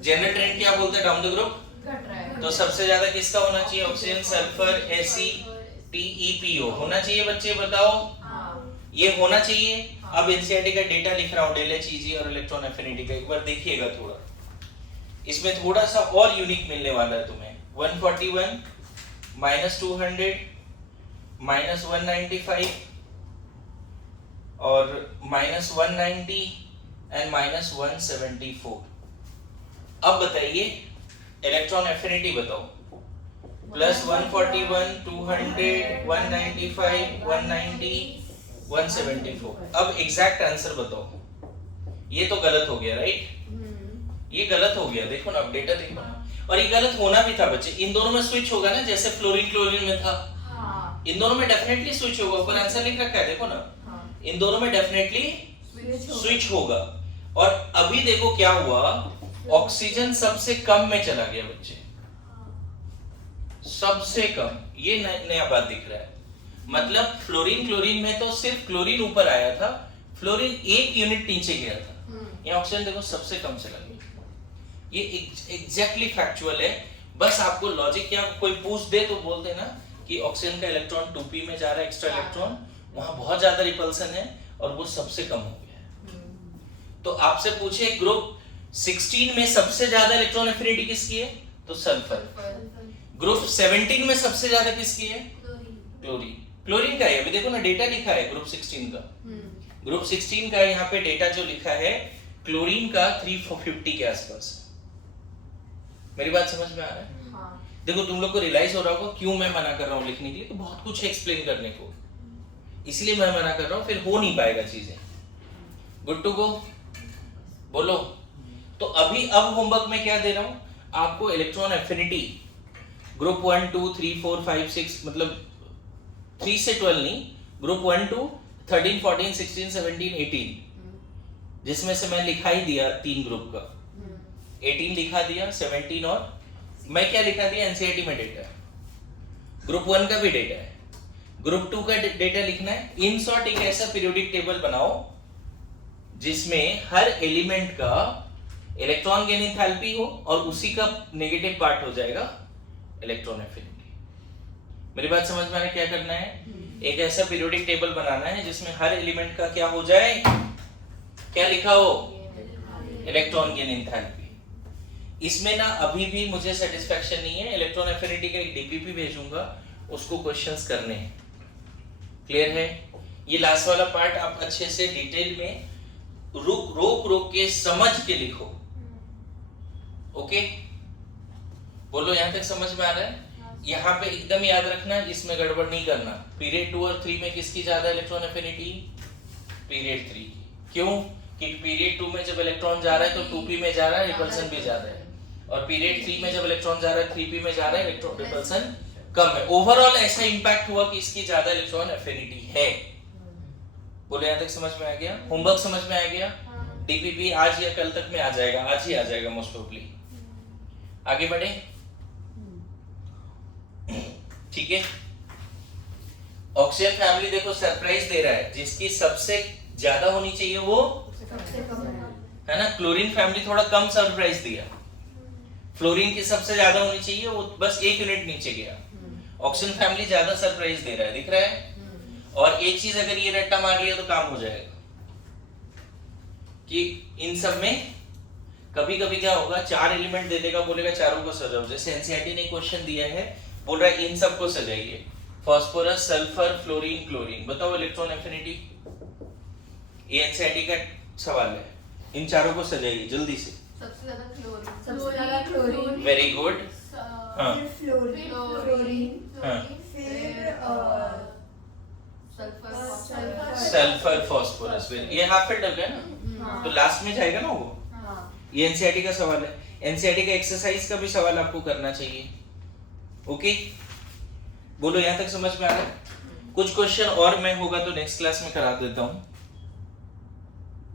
जनरल ट्रेंड क्या बोलते हैं, डाउन द ग्रुप घट रहा है, तो सबसे ज्यादा किसका होना चाहिए, ऑक्सीजन, सल्फर, ACTEPO होना चाहिए बच्चे, बताओ ये होना चाहिए। अब एनसीईआरटी का डेटा लिख रहा हूं डेल और इलेक्ट्रॉन एफिनिटी का, एक बार देखिएगा थोड़ा, इसमें थोड़ा सा और यूनिक मिलने वाला है तुम्हें। 141 -200 -195 और -190 एंड -174। अब बताइए इलेक्ट्रॉन एफिनिटी बताओ, +141 200 195 190 174। अब एग्जैक्ट आंसर बताओ, ये तो गलत हो गया राइट, ये गलत हो गया, देखो ना अब डेटा देखो ना। और ये गलत होना भी था बच्चे, इन दोनों में स्विच होगा ना, जैसे फ्लोरीन क्लोरीन में था, इन दोनों में डेफिनेटली स्विच होगा, ऊपर आंसर लिख रखा है देखो ना, इन दोनों में डेफिनेटली स्विच होगा। और अभी देखो क्या हुआ, ऑक्सीजन सबसे कम में चला गया बच्चे, सबसे कम, ये नया बात दिख रहा है। मतलब फ्लोरीन क्लोरीन में तो सिर्फ क्लोरीन ऊपर आया था, फ्लोरीन 1 यूनिट नीचे गया था, ये ऑक्सीजन देखो सबसे कम चला गया। ये एग्जैक्टली फैक्चुअल है, बस आपको लॉजिक क्या कोई पूछ दे तो बोल देना कि ऑक्सीजन का इलेक्ट्रॉन 2p में जा रहा है, एक्स्ट्रा इलेक्ट्रॉन, वहां बहुत ज्यादा रिपल्सन है और वो सबसे कम हो गया है। तो आपसे पूछे ग्रुप 16 में सबसे ज्यादा इलेक्ट्रॉन एफिनिटी किसकी है, तो सल्फर। ग्रुप 17 में सबसे ज्यादा किसकी है, क्लोरीन। क्लोरीन का है, अभी देखो ना डेटा लिखा है ग्रुप 16 का, ग्रुप 16 का यहाँ पे डेटा जो लिखा है क्लोरीन का 350 के आसपास। मेरी बात समझ में आ रहा है? देखो तुम लोग को रियलाइज हो रहा होगा क्यों मैं मना कर रहा हूँ लिखने के लिए, तो बहुत कुछ एक्सप्लेन करने को, इसलिए मैं मना कर रहा हूँ, फिर हो नहीं पाएगा चीजें। गुड टू गो, बोलो। तो अभी अब होमवर्क में क्या दे रहा हूँ आपको, इलेक्ट्रॉन एफिनिटी ग्रुप 1 2 3 4 5 6, मतलब 3 से 12 नहीं, ग्रुप 1 2 13 14 16 17 18, जिसमें से मैं लिखा ही दिया 3 ग्रुप का, 18 दिखा दिया, 17 और मैं क्या लिखा दिया एनसीईआरटी में डेटा है, ग्रुप 1 का भी डेटा है, ग्रुप 2 का डेटा लिखना है। इन शॉर्ट एक ऐसा पीरियोडिक टेबल बनाओ जिसमें हर एलिमेंट का इलेक्ट्रॉन गेन एंथैल्पी हो और उसी का नेगेटिव पार्ट हो जाएगा इलेक्ट्रॉन एफिनिटी। मेरी बात समझ में आ रहा है? क्या करना है, एक ऐसा पीरियोडिक टेबल बनाना है जिसमें हर एलिमेंट का क्या हो जाए, क्या लिखा हो, इलेक्ट्रॉन गेन एंथैल्पी। इसमें ना अभी भी मुझे सेटिस्फेक्शन नहीं है, इलेक्ट्रॉन एफिनिटी का एक डीपीपी भेजूंगा, उसको क्वेश्चंस करने हैं। क्लियर है? ये लास्ट वाला पार्ट आप अच्छे से डिटेल में रोक के समझ के लिखो। ओके, बोलो यहां तक समझ में आ रहा है? यहाँ पे एकदम याद रखना, इसमें गड़बड़ नहीं करना। पीरियड 2 और 3 में किसकी ज्यादा इलेक्ट्रॉन एफिनिटी, पीरियड 3। क्यों? कि पीरियड 2 में जब इलेक्ट्रॉन जा रहा है तो 2p में जा रहा है, रिपल्सन भी ज्यादा है, और पीरियड 3 में जब इलेक्ट्रॉन जा रहा है 3p में जा रहा है, इलेक्ट्रॉन रिपल्सन कम है। ओवरऑल ऐसा इंपैक्ट हुआ कि इसकी ज्यादा इलेक्ट्रॉन एफिनिटी है। बोलो यहाँ तक समझ में आ गया? होमवर्क समझ में आ गया? डीपीपी आज या कल तक में आ जाएगा, आज ही आ जाएगा मोस्ट प्रोबेबली। आगे बढ़े, ठीक है। ऑक्सीजन फैमिली देखो सरप्राइज दे रहा है, जिसकी सबसे ज्यादा होनी चाहिए वो है ना। क्लोरीन फैमिली थोड़ा कम सरप्राइज दिया, फ्लोरीन की सबसे ज्यादा होनी चाहिए, वो बस 1 यूनिट नीचे गया। ऑक्सीजन फैमिली ज्यादा सरप्राइज दे रहा है, दिख रहा है। और एक चीज अगर ये रट्टा मार लिया तो काम हो जाएगा कि इन सब में कभी कभी क्या होगा, 4 एलिमेंट दे देगा, बोलेगा चारों को सजाओ। जैसे एनसीईआरटी ने क्वेश्चन दिया है, बोल रहा है इन सब को सजाइए, फास्फोरस, सल्फर, फ्लोरीन, क्लोरीन, बताओ इलेक्ट्रॉन एफिनिटी। ये एनसीईआरटी का सवाल है, इन चारों को सजाइए जल्दी से। सबसे ज्यादा क्लोरीन, सबसे ज्यादा क्लोरीन, वेरी गुड। हाँ। फिर फ्लोरीन, हाँ। फिर सल्फर, फास्फोरस, ये हाफ फिल्ड हो गया ना, तो लास्ट में जाएगा ना वो। ये एनसीईआरटी का सवाल है, एनसीईआरटी का एक्सरसाइज का भी सवाल आपको करना चाहिए। ओके, बोलो यहाँ तक समझ में आ रहा है? कुछ क्वेश्चन और मैं होगा तो नेक्स्ट क्लास में करा देता हूँ।